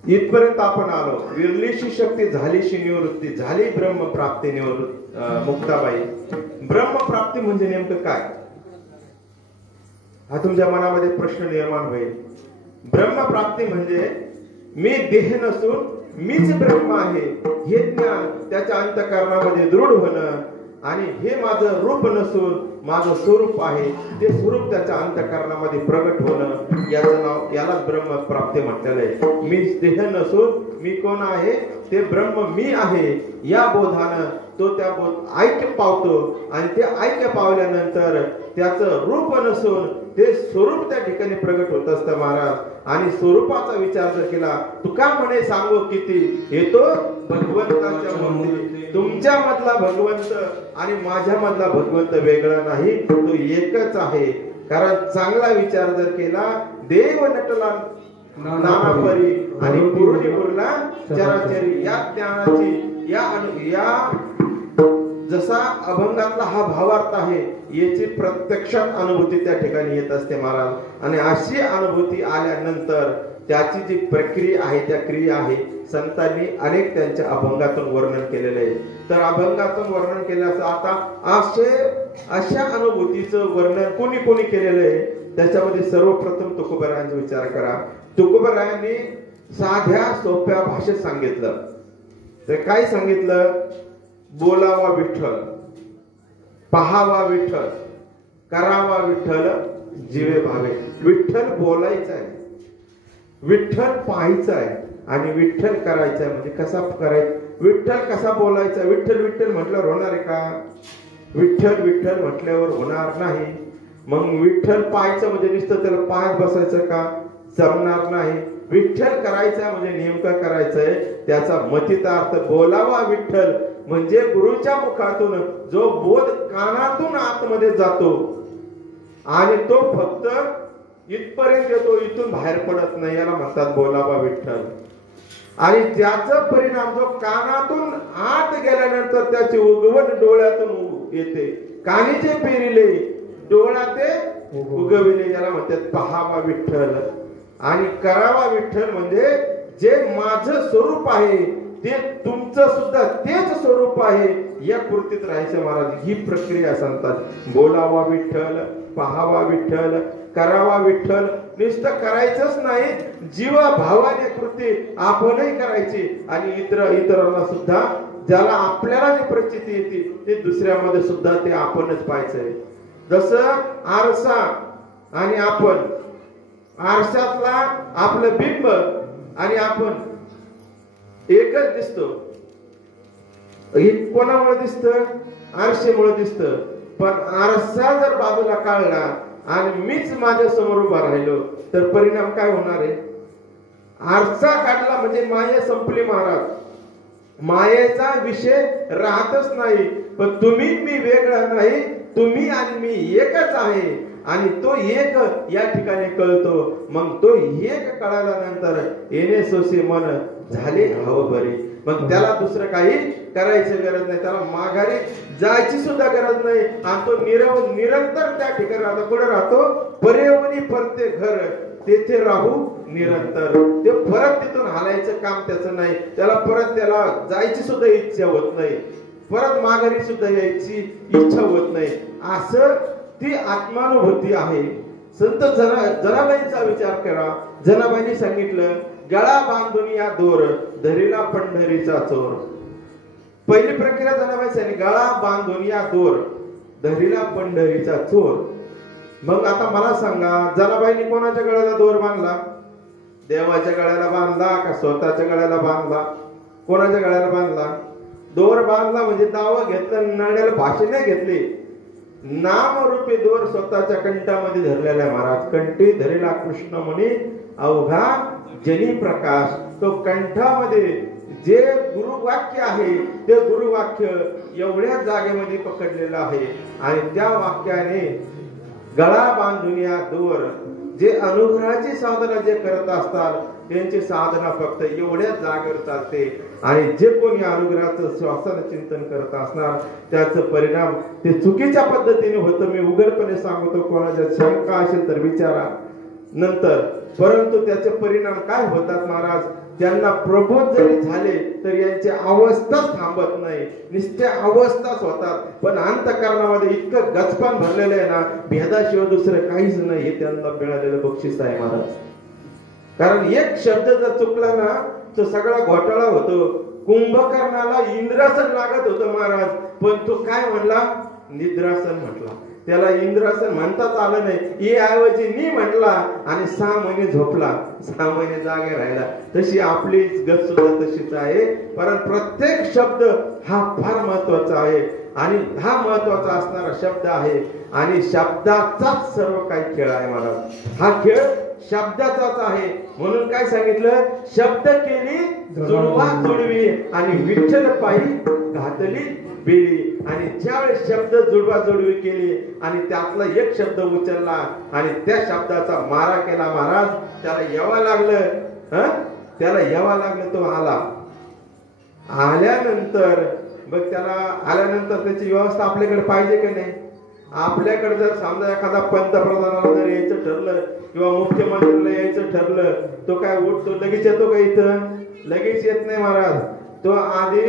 इथपर्यंत आपण आलो. विरलीशी शक्ती झालीशी निवृत्ती झाली ब्रह्मप्राप्ती मुक्ताबाई. ब्रह्मप्राप्ती म्हणजे नेमकं काय हा तुमच्या मनामध्ये प्रश्न निर्माण होईल. ब्रह्मप्राप्ती म्हणजे मी देह नसून मीच ब्रह्म आहे हे ज्ञान त्याच्या अंतःकरणामध्ये दृढ होणं. आणि हे माझं रूप नसून माझं स्वरूप आहे ते स्वरूप त्याच्या अंतःकरणामध्ये प्रगट होणं याचं नाव यालाच ब्रह्मप्राप्ती म्हटलेलं आहे. मी देह नसून मी कोण आहे ते ब्रह्म मी आहे या बोधानं तो त्या ऐक्य पावतो. आणि ते ऐक्य पावल्यानंतर त्याचं रूप नसून ते स्वरूप त्या ठिकाणी प्रगट होत असतं महाराज. आणि स्वरूपाचा विचार जर केला तुका म्हणे सांगू किती येतो भगवंताच्या मूर्ती. तुमच्या मधला भगवंत आणि माझ्या मधला भगवंत वेगळा नाही तो एकच आहे. कारण चांगला विचार जर केला देव नटला नानापरी आणि पुरुणी बोलला चराचरी. या ज्ञानाची या जसा अभंगातला हा भावार्थ आहे याची प्रत्यक्षात अनुभूती त्या ठिकाणी येत असते महाराज. आणि अशी अनुभूती आल्यानंतर त्याची जी प्रक्रिया आहे त्या क्रिया आहे संतांनी अनेक त्यांच्या अभंगातून वर्णन केलेलं आहे. तर अभंगातून वर्णन केल्याचं आता अशा अनुभूतीचं वर्णन कोणी कोणी केलेलं आहे त्याच्यामध्ये सर्वप्रथम तुकोबारायांचा विचार करा. तुकोबारायांनी साध्या सोप्या भाषेत सांगितलं. तर काय सांगितलं? बोलावा विठ्ठल, पहावा विठ्ठल, करावा विठ्ठल, जीवे भावे. विठ्ठल बोलायचं आहे, विठ्ठल पाहायचं आहे आणि विठ्ठल करायचं आहे. म्हणजे कसा करायचं? विठ्ठल कसा बोलायचा? विठ्ठल विठ्ठल म्हटल्यावर होणार आहे का? विठ्ठल विठ्ठल म्हटल्यावर होणार नाही. मग विठ्ठल पाहायचं म्हणजे नुसतं त्याला पायात बसायचं का? जमणार नाही. विठ्ठल करायचा म्हणजे नेमकं करायचंय त्याचा मतितार्थ. बोलावा विठ्ठल म्हणजे गुरुच्या मुखातून जो बोध कानातून आतमध्ये जातो आणि तो फक्त इथपर्यंत येतो, इथून बाहेर पडत नाही, याला म्हणतात बोलावा विठ्ठल. आणि त्याचा परिणाम जो कानातून आत गेल्यानंतर त्याची उगवण डोळ्यातून येते. कानी जे पेरिले डोळा ते उगविले, याला म्हणतात पहावा विठ्ठल. आणि करावा विठ्ठल म्हणजे जे माझं स्वरूप आहे ते तुमचं सुद्धा तेच स्वरूप आहे या कृतीत राहायचं महाराज. ही प्रक्रिया सांगतात. बोलावा विठ्ठल, पहावा विठ्ठल, करावा विठ्ठल. नुसतं करायचंच नाही, जीवा भावाने कृती आपणही करायची आणि इतरांना सुद्धा ज्याला आपल्याला जी प्रचिती येते ते दुसऱ्यामध्ये सुद्धा ते आपणच पाहायचंय. जसं आरसा आणि आपण, आरशातला आपलं बिंब आणि आपण एकच दिसतो. हे कोणामुळे दिसतं? आरशेमुळे दिसतं. पण आरसा जर बाजूला काढला आणि मीच माझ्या समोर उभा राहिलो तर परिणाम काय होणार आहे? आरसा काढला म्हणजे माया संपली महाराज. मायेचा विषय राहतच नाही. पण तुम्ही मी वेगळा नाही, तुम्ही आणि मी एकच आहे आणि तो एक या ठिकाणी कळतो. मग तो एक कळाल्यानंतर येणे सोसे मन झाले हवं बरे. मग त्याला दुसरं काही करायची गरज नाही, त्याला माघारी जायची सुद्धा गरज नाही. आणि तो निरंतर त्या ठिकाणी राहतो. कुठे राहतो? पर्यावरणी परते घर तेथे राहू निरंतर. ते परत तिथून हालायचं काम त्याचं नाही. त्याला जायची सुद्धा इच्छा होत नाही, परत माघारी सुद्धा यायची इच्छा होत नाही. असं ती आत्मानुभूती आहे. संत जनाबाईंचा विचार करा. जनाबाईंनी सांगितलं गळा बांधून या दोर धरीला पंढरीचा चोर. पहिली प्रक्रिया जनाबाई सांगितली गळा बांधून या दोर धरीला पंढरीचा चोर. मग आता मला सांगा, जनाबाईंनी कोणाच्या गळ्याला दोर बांधला? देवाच्या गळ्याला बांधला का स्वतःच्या गळ्याला बांधला? कोणाच्या गळ्याला बांधला? दोर बांधला म्हणजे दावा घेतलं, नळ्याला भाषे नाही घेतली. नामरूपी दोर स्वतःच्या कंठामध्ये धरलेला आहे महाराज. कंठी धरेला कृष्ण म्हणे अवघा जनी प्रकाश. तो कंठामध्ये जे गुरुवाक्य आहे ते गुरुवाक्य एवढ्या जागेमध्ये पकडलेलं आहे. आणि त्या वाक्याने गळा बांधून या दोर जे अनुग्रहाची साधना जे करत असतात त्यांची साधना फक्त एवढ्या जागेवर चालते. आणि जे कोणी अनुग्रहाचं श्वासन चिंतन करत असणार त्याचा परिणाम ते चुकीच्या पद्धतीने होतं. मी उघडपणे सांगतो, कोणाच्या शंका असेल तर विचारा नंतर. परंतु त्याचे परिणाम काय होतात महाराज? त्यांना प्रबोध जरी झाले तर यांची अवस्थाच थांबत नाही, नुसत्या अवस्थाच होतात. पण अंतःकरणामध्ये इतकं गचपान भरलेलं आहे ना, भेदाशिवाय दुसरं काहीच नाही. हे त्यांना मिळालेलं बक्षीस आहे महाराज. कारण एक शब्द जर चुकला ना तो सगळा घोटाळा होतो. कुंभकर्णाला इंद्रासन लागत होतं महाराज, पण तो काय म्हणला? निद्रासन म्हटला. त्याला इंद्रासन म्हणताच आलं नाही. ऐवजी नी म्हटला आणि 6 महिने झोपला, 6 महिने जागे राहिला. तशी आपली गत सुद्धा तशीच आहे. परंतु प्रत्येक शब्द हा फार महत्वाचा आहे आणि हा महत्वाचा असणारा शब्द आहे. आणि शब्दाचाच सर्व काही खेळ आहे महाराज. हा खेळ शब्दाचाच आहे. म्हणून काय सांगितलं? शब्द केली जुळवा जुळवी आणि विठ्ठल पायी घातली बेली. आणि ज्यावेळेस शब्द जुडवाजुडवी केली आणि त्यातला एक शब्द उचलला आणि त्या शब्दाचा मारा केला महाराज, त्याला यावं लागलं. त्याला यावं लागलं. तो आला. आल्यानंतर बघ, त्याला आल्यानंतर त्याची व्यवस्था आपल्याकडे पाहिजे की नाही? आपल्याकडे जर समजा एखादा पंतप्रधानाला जर यायचं ठरलं किंवा मुख्यमंत्र्याला यायचं ठरलं, तो काय उठतो लगेच येतो का? इथं लगेच येत नाही महाराज. तो आधी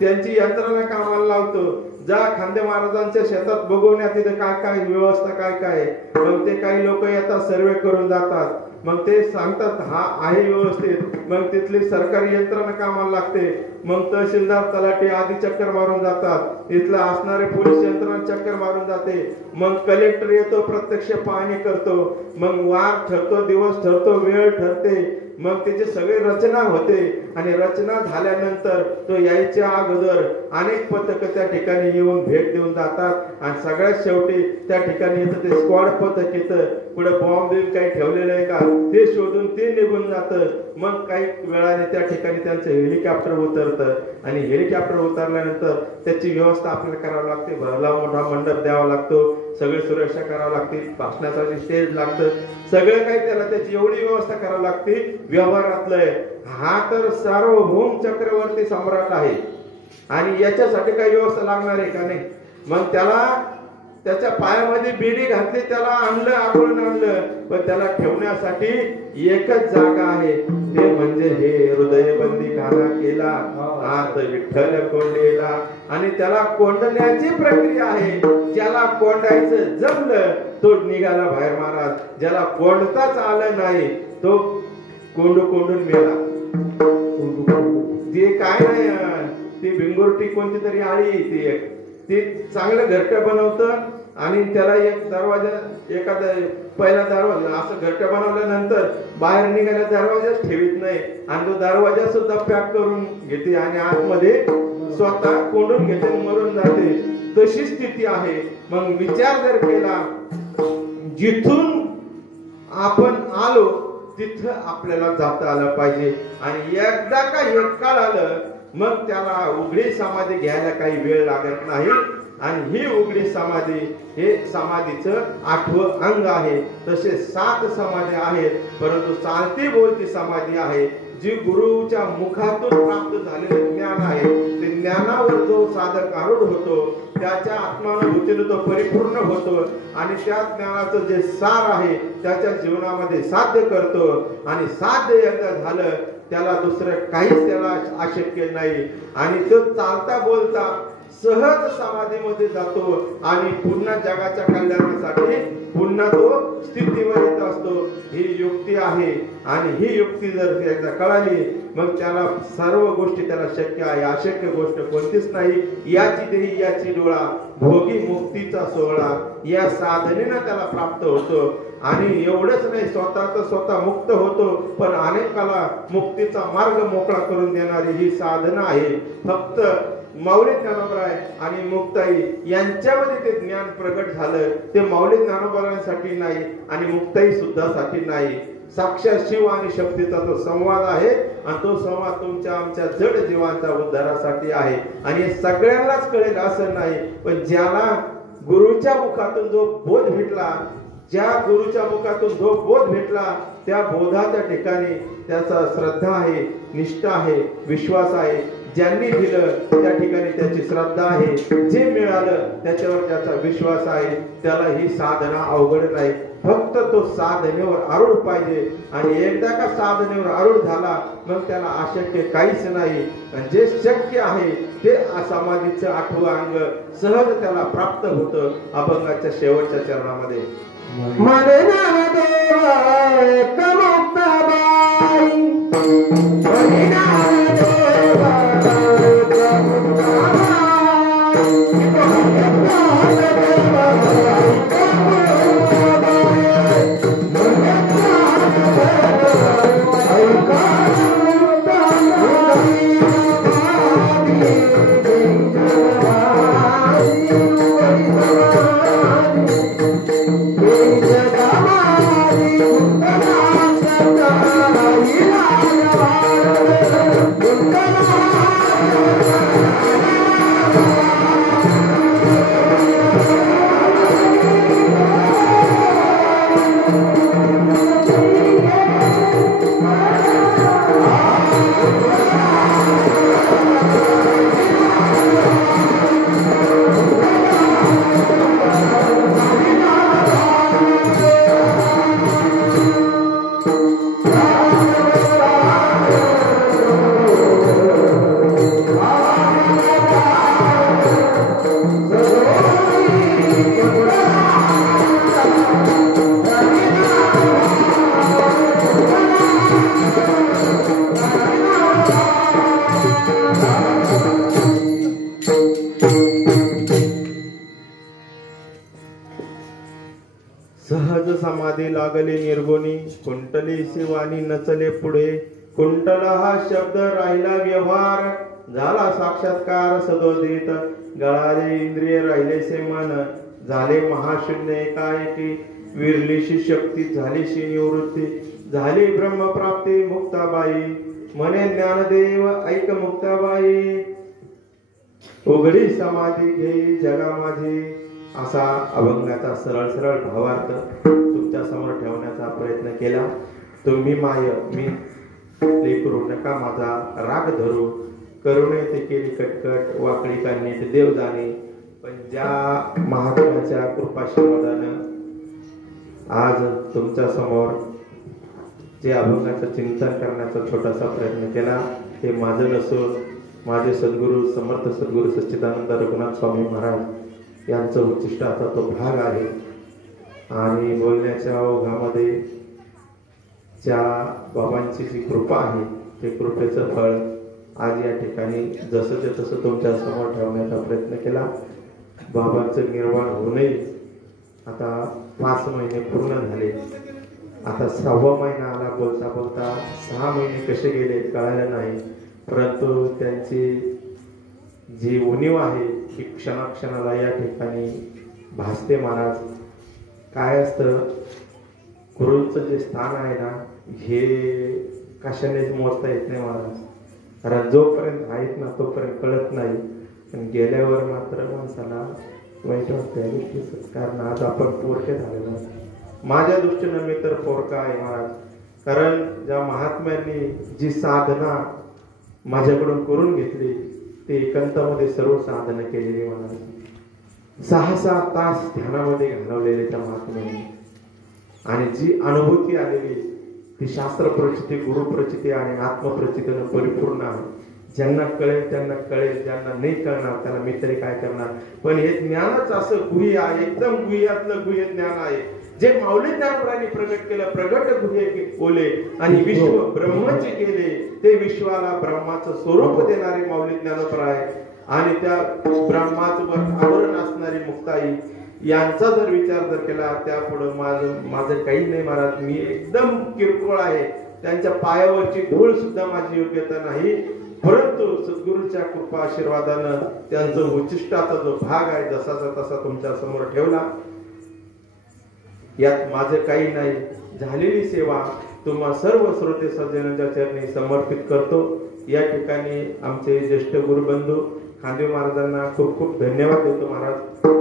त्यांची यंत्रणा कामाला लावतो. जा खांदे महाराजांच्या शेतात बघवण्यात तिथे काय काय व्यवस्था काय काय. मग ते काही लोक येतात, सर्वे करून जातात. मग ते सांगतात हा आहे व्यवस्थित. मग तिथली सरकारी यंत्रणा कामाला लागते. मग तहसीलदार तलाठी आधी चक्कर मारून जातात. इथलं असणारे पोलीस यंत्रणा चक्कर मारून जाते. मग कलेक्टर येतो, प्रत्यक्ष पाहणी करतो. मग वार ठरतो, दिवस ठरतो, वेळ ठरते. मग त्याची सगळी रचना होते आणि रचना झाल्यानंतर तो यायच्या अगोदर अनेक पथक त्या ठिकाणी येऊन भेट देऊन जातात आणि सगळ्यात शेवटी त्या ठिकाणी येतं ते स्क्वॉड पथक येतं. पुढे बॉम्ब बिम काही ठेवलेलं आहे का ते शोधून ते निघून जातं. मग काही वेळाने त्या ठिकाणी त्यांचं हेलिकॉप्टर उतरतं आणि हेलिकॉप्टर उतरल्यानंतर त्याची व्यवस्था आपल्याला करावी लागते. भरला मोठा मंडप द्यावा लागतो, सगळी सुरक्षा करावी लागते, भाषणासाठी स्टेज लागतं, सगळं काही त्याला त्याची एवढी व्यवस्था करावी लागते. व्यवहारातलं हा तर सार्वभौम चक्रवर्ती सम्राट आहे आणि याच्यासाठी काही व्यवस्था लागणार आहे का? नाही. मग त्याला त्याच्या पायामध्ये बेडी घातली, त्याला आणलं, आकळून आणलं. पण त्याला ठेवण्यासाठी एकच जागा आहे, ते म्हणजे हे हृदयबंदी खाना केला आत विठ्ठल कोंडेला. आणि त्याला कोंडण्याची प्रक्रिया आहे. ज्याला कोंडायचं जमलं तो निघाला बाहेर महाराज. ज्याला कोंडताच आलं नाही तो कोंडून मेला. ते काय नाही, ती भिंगुरटी कोणती तरी आळी ती चांगलं घरटं बनवतं आणि त्याला एक दरवाजा, एखादा पहिला दरवाजा असं घरटं बनवल्यानंतर बाहेर निघायला दरवाजाच ठेवीत नाही आणि तो दरवाजा सुद्धा पॅक करून घेते आणि आतमध्ये स्वतः कोंडून घेते, मरून जाते. तशी स्थिती आहे. मग विचार जर केला, जिथून आपण आलो तिथं आपल्याला जाता आलं पाहिजे. आणि एकदा का एक काळ आलं मग त्याला उघडी समाधी घ्यायला काही वेळ लागत नाही. आणि ही उघडी समाधी हे समाधीचं 8वं अंग आहे. तसे 7 समाधी आहेत, परंतु चालती बोलती समाधी आहे जी गुरुच्या मुखातून प्राप्त झालेले ज्ञान आहे. ते ज्ञानावर जो साधक आरूढ होतो त्याच्या आत्मानुभूतीने तो परिपूर्ण होतो आणि त्या ज्ञानाचं जे सार आहे त्याच्या जीवनामध्ये साध्य करतो. आणि साध्य एकदा झालं त्याला दुसरं काहीच त्याला अशक्य नाही. आणि तो चालता बोलता सहज समाधीमध्ये जातो आणि पुन्हा जगाच्या कल्याणासाठी पुन्हा तो स्थितीवर येत असतो. ही युक्ती आहे आणि ही युक्ती जर एकदा कळाली मग त्याला सर्व गोष्टी त्याला शक्य आहे. अशक्य गोष्ट कोणतीच नाही. याची देही याची डोळा, भोगी मुक्तीचा सोहळा या साधनेनं त्याला प्राप्त होतो. आणि एवढंच नाही, स्वतः मुक्त होतो, पण अनेकाला मुक्तीचा मार्ग मोकळा करून देणारी ही साधना आहे. फक्त माऊली ज्ञानोबराय आणि मुक्ताई यांच्यामध्ये ते ज्ञान प्रगट झालं. ते माऊली ज्ञानोबरायांसाठी नाही आणि मुक्ताई सुद्धा साठी नाही. साक्षात शिव आणि शक्तीचा तो संवाद आहे आणि तो संवाद तुमच्या आमच्या जड जीवांच्या उद्धारासाठी आहे. आणि हे सगळ्यांनाच कळेल असं नाही, पण ज्याला गुरुच्या मुखातून जो बोध भेटला, ज्या गुरुच्या मुखातून जो बोध भेटला त्या बोधाच्या ठिकाणी त्याचा श्रद्धा आहे, निष्ठा आहे, विश्वास आहे. ज्यांनी दिलं त्या ठिकाणी त्याची श्रद्धा आहे. जे मिळालं त्याच्यावर त्याचा विश्वास आहे. त्याला ही साधना अवघड नाही, फक्त तो साधनेवर आरूढ पाहिजे. आणि एकदा का साधनेवर आरूढ झाला मग त्याला अशक्य काहीच नाही. जे शक्य आहे ते समाधीचं 8वं अंग सहज त्याला प्राप्त होतं अभंगाच्या शेवटच्या चरणामध्ये. मने नामदेवा कमुक्ताबाई, मने नामदेवा Thank you. सहज समाधी लागले निर्गुणी कुंटली शिवानी नचले पुढे कुंटल हा शब्द राहिला व्यवहार झाला साक्षात्कार सदोदित गळाले इंद्रिय राहिलेसे मन झाले महाशून्य एकाएकी विरलीशी शक्ती झालीशी निवृत्ती झाली ब्रह्मप्राप्ती मुक्ताबाई म्हणे ज्ञानदेव ऐक मुक्ताबाई उघडी समाधी घेई जगा माझी असा अभंगाचा सरळ सरळ भावार्थ तुमच्या समोर ठेवण्याचा प्रयत्न केला. तुम्ही माय मी लेकरू नका माझा राग धरू करुणे ते केली कटकट वाकडी काढणे ते देव जाणे. पण ज्या महात्म्याच्या कृपाशीर्वादानं आज तुमच्या समोर जे अभंगाचं चिंतन करण्याचा छोटासा प्रयत्न केला ते माझं नसून माझे सद्गुरू समर्थ सद्गुरू सच्चिदानंद रघुनाथ स्वामी महाराज यांचं उच्चिष्टाचा तो भाग आहे. आणि बोलण्याच्या ओघामध्ये ज्या बाबांची जी कृपा आहे ते कृपेचं फळ आज या ठिकाणी जसंच्या तसं तुमच्या समोर ठेवण्याचा प्रयत्न केला. बाबांचं निर्वाण होऊनही आता 5 महिने पूर्ण झाले. आता 6वा महिना आला. बोलता बोलता 6 महिने कसे गेले कळालं नाही. परंतु त्यांची जी उणीव आहे ही क्षणाक्षणाला या ठिकाणी भासते. महाराज काय असतं गुरूंचं जे स्थान आहे ना हे कशानेच मोजता येत नाही महाराज. कारण जोपर्यंत आहेत ना तोपर्यंत कळत नाही. पण गेल्यावर मात्र माणसाला वाईट वाटतं. कारण आज आपण पोरके झालेलो. माझ्या दृष्टीनं मी तर पोरका आहे महाराज. कारण ज्या महात्म्यांनी जी साधना माझ्याकडून करून घेतली ते एकांतामध्ये सर्व साधना केलेली महाराज. 6-6 तास ध्यानामध्ये घालवलेले त्या महात्म्यांनी आणि जी अनुभूती आलेली ती शास्त्र प्रचिती गुरु प्रचिती आणि आत्मप्रचितीनं परिपूर्ण आहे. ज्यांना कळेल त्यांना कळेल ज्यांना नाही कळणार त्याला मी तरी काय करणार. पण हे ज्ञानच असं गुह्य आहे एकदम गुह्यातलं गुह्य ज्ञान आहे जे माऊली ज्ञानपराने प्रगट केलं. प्रगट गुह्य बोले आणि विश्व ब्रह्मचे केले ते विश्वाला ब्रह्माचं स्वरूप देणारे माऊली ज्ञानपर आहे. आणि त्या ब्रह्माचं आवरण असणारी मुक्ताई यांचा जर विचार जर केला त्यापुढे माझं काही नाही महाराज. मी एकदम किरकोळ आहे. त्यांच्या पायावरची धूळ सुद्धा माझी योग्यता नाही. परंतु सद्गुरूच्या कृपा आशीर्वादानं त्यांचं उच्चिष्टाचा जो भाग आहे जसाचा तसा तुमच्या समोर ठेवला. यात माझं काही नाही. झालेली सेवा तुम्हा सर्व श्रोते सज्जनांच्या चरणी समर्पित करतो. या ठिकाणी आमचे ज्येष्ठ गुरुबंधू खांदे महाराजांना खूप खूप धन्यवाद देतो. महाराज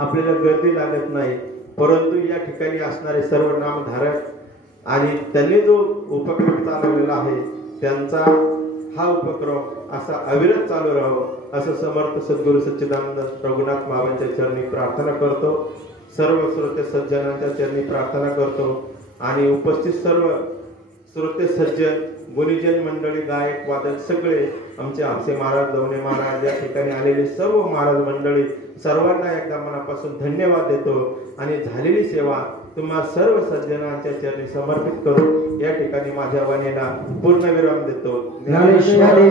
आपल्याला गर्दी लागत नाही परंतु या ठिकाणी असणारे सर्व नामधारक आणि त्यांनी जो उपक्रम चालवलेला आहे त्यांचा हा उपक्रम असा अविरत चालू राहावं असं समर्थ सद्गुरू सच्चिदानंद रघुनाथ बाबांच्या चरणी प्रार्थना करतो. सर्व श्रोते सज्जनांच्या चरणी प्रार्थना करतो. आणि उपस्थित सर्व श्रोते सज्जन गुणीजन मंडळी गायक वादक सगळे आमचे आपसे महाराज दवणे महाराज या ठिकाणी आलेले सर्व महाराज मंडळी सर्वांना एकदा मनापासून धन्यवाद देतो. आणि झालेली सेवा तुम्हा सर्व सज्जनांच्या चरणी समर्पित करून या ठिकाणी माझ्या वाणीला पूर्ण विराम देतो. ज्ञानेश्वरी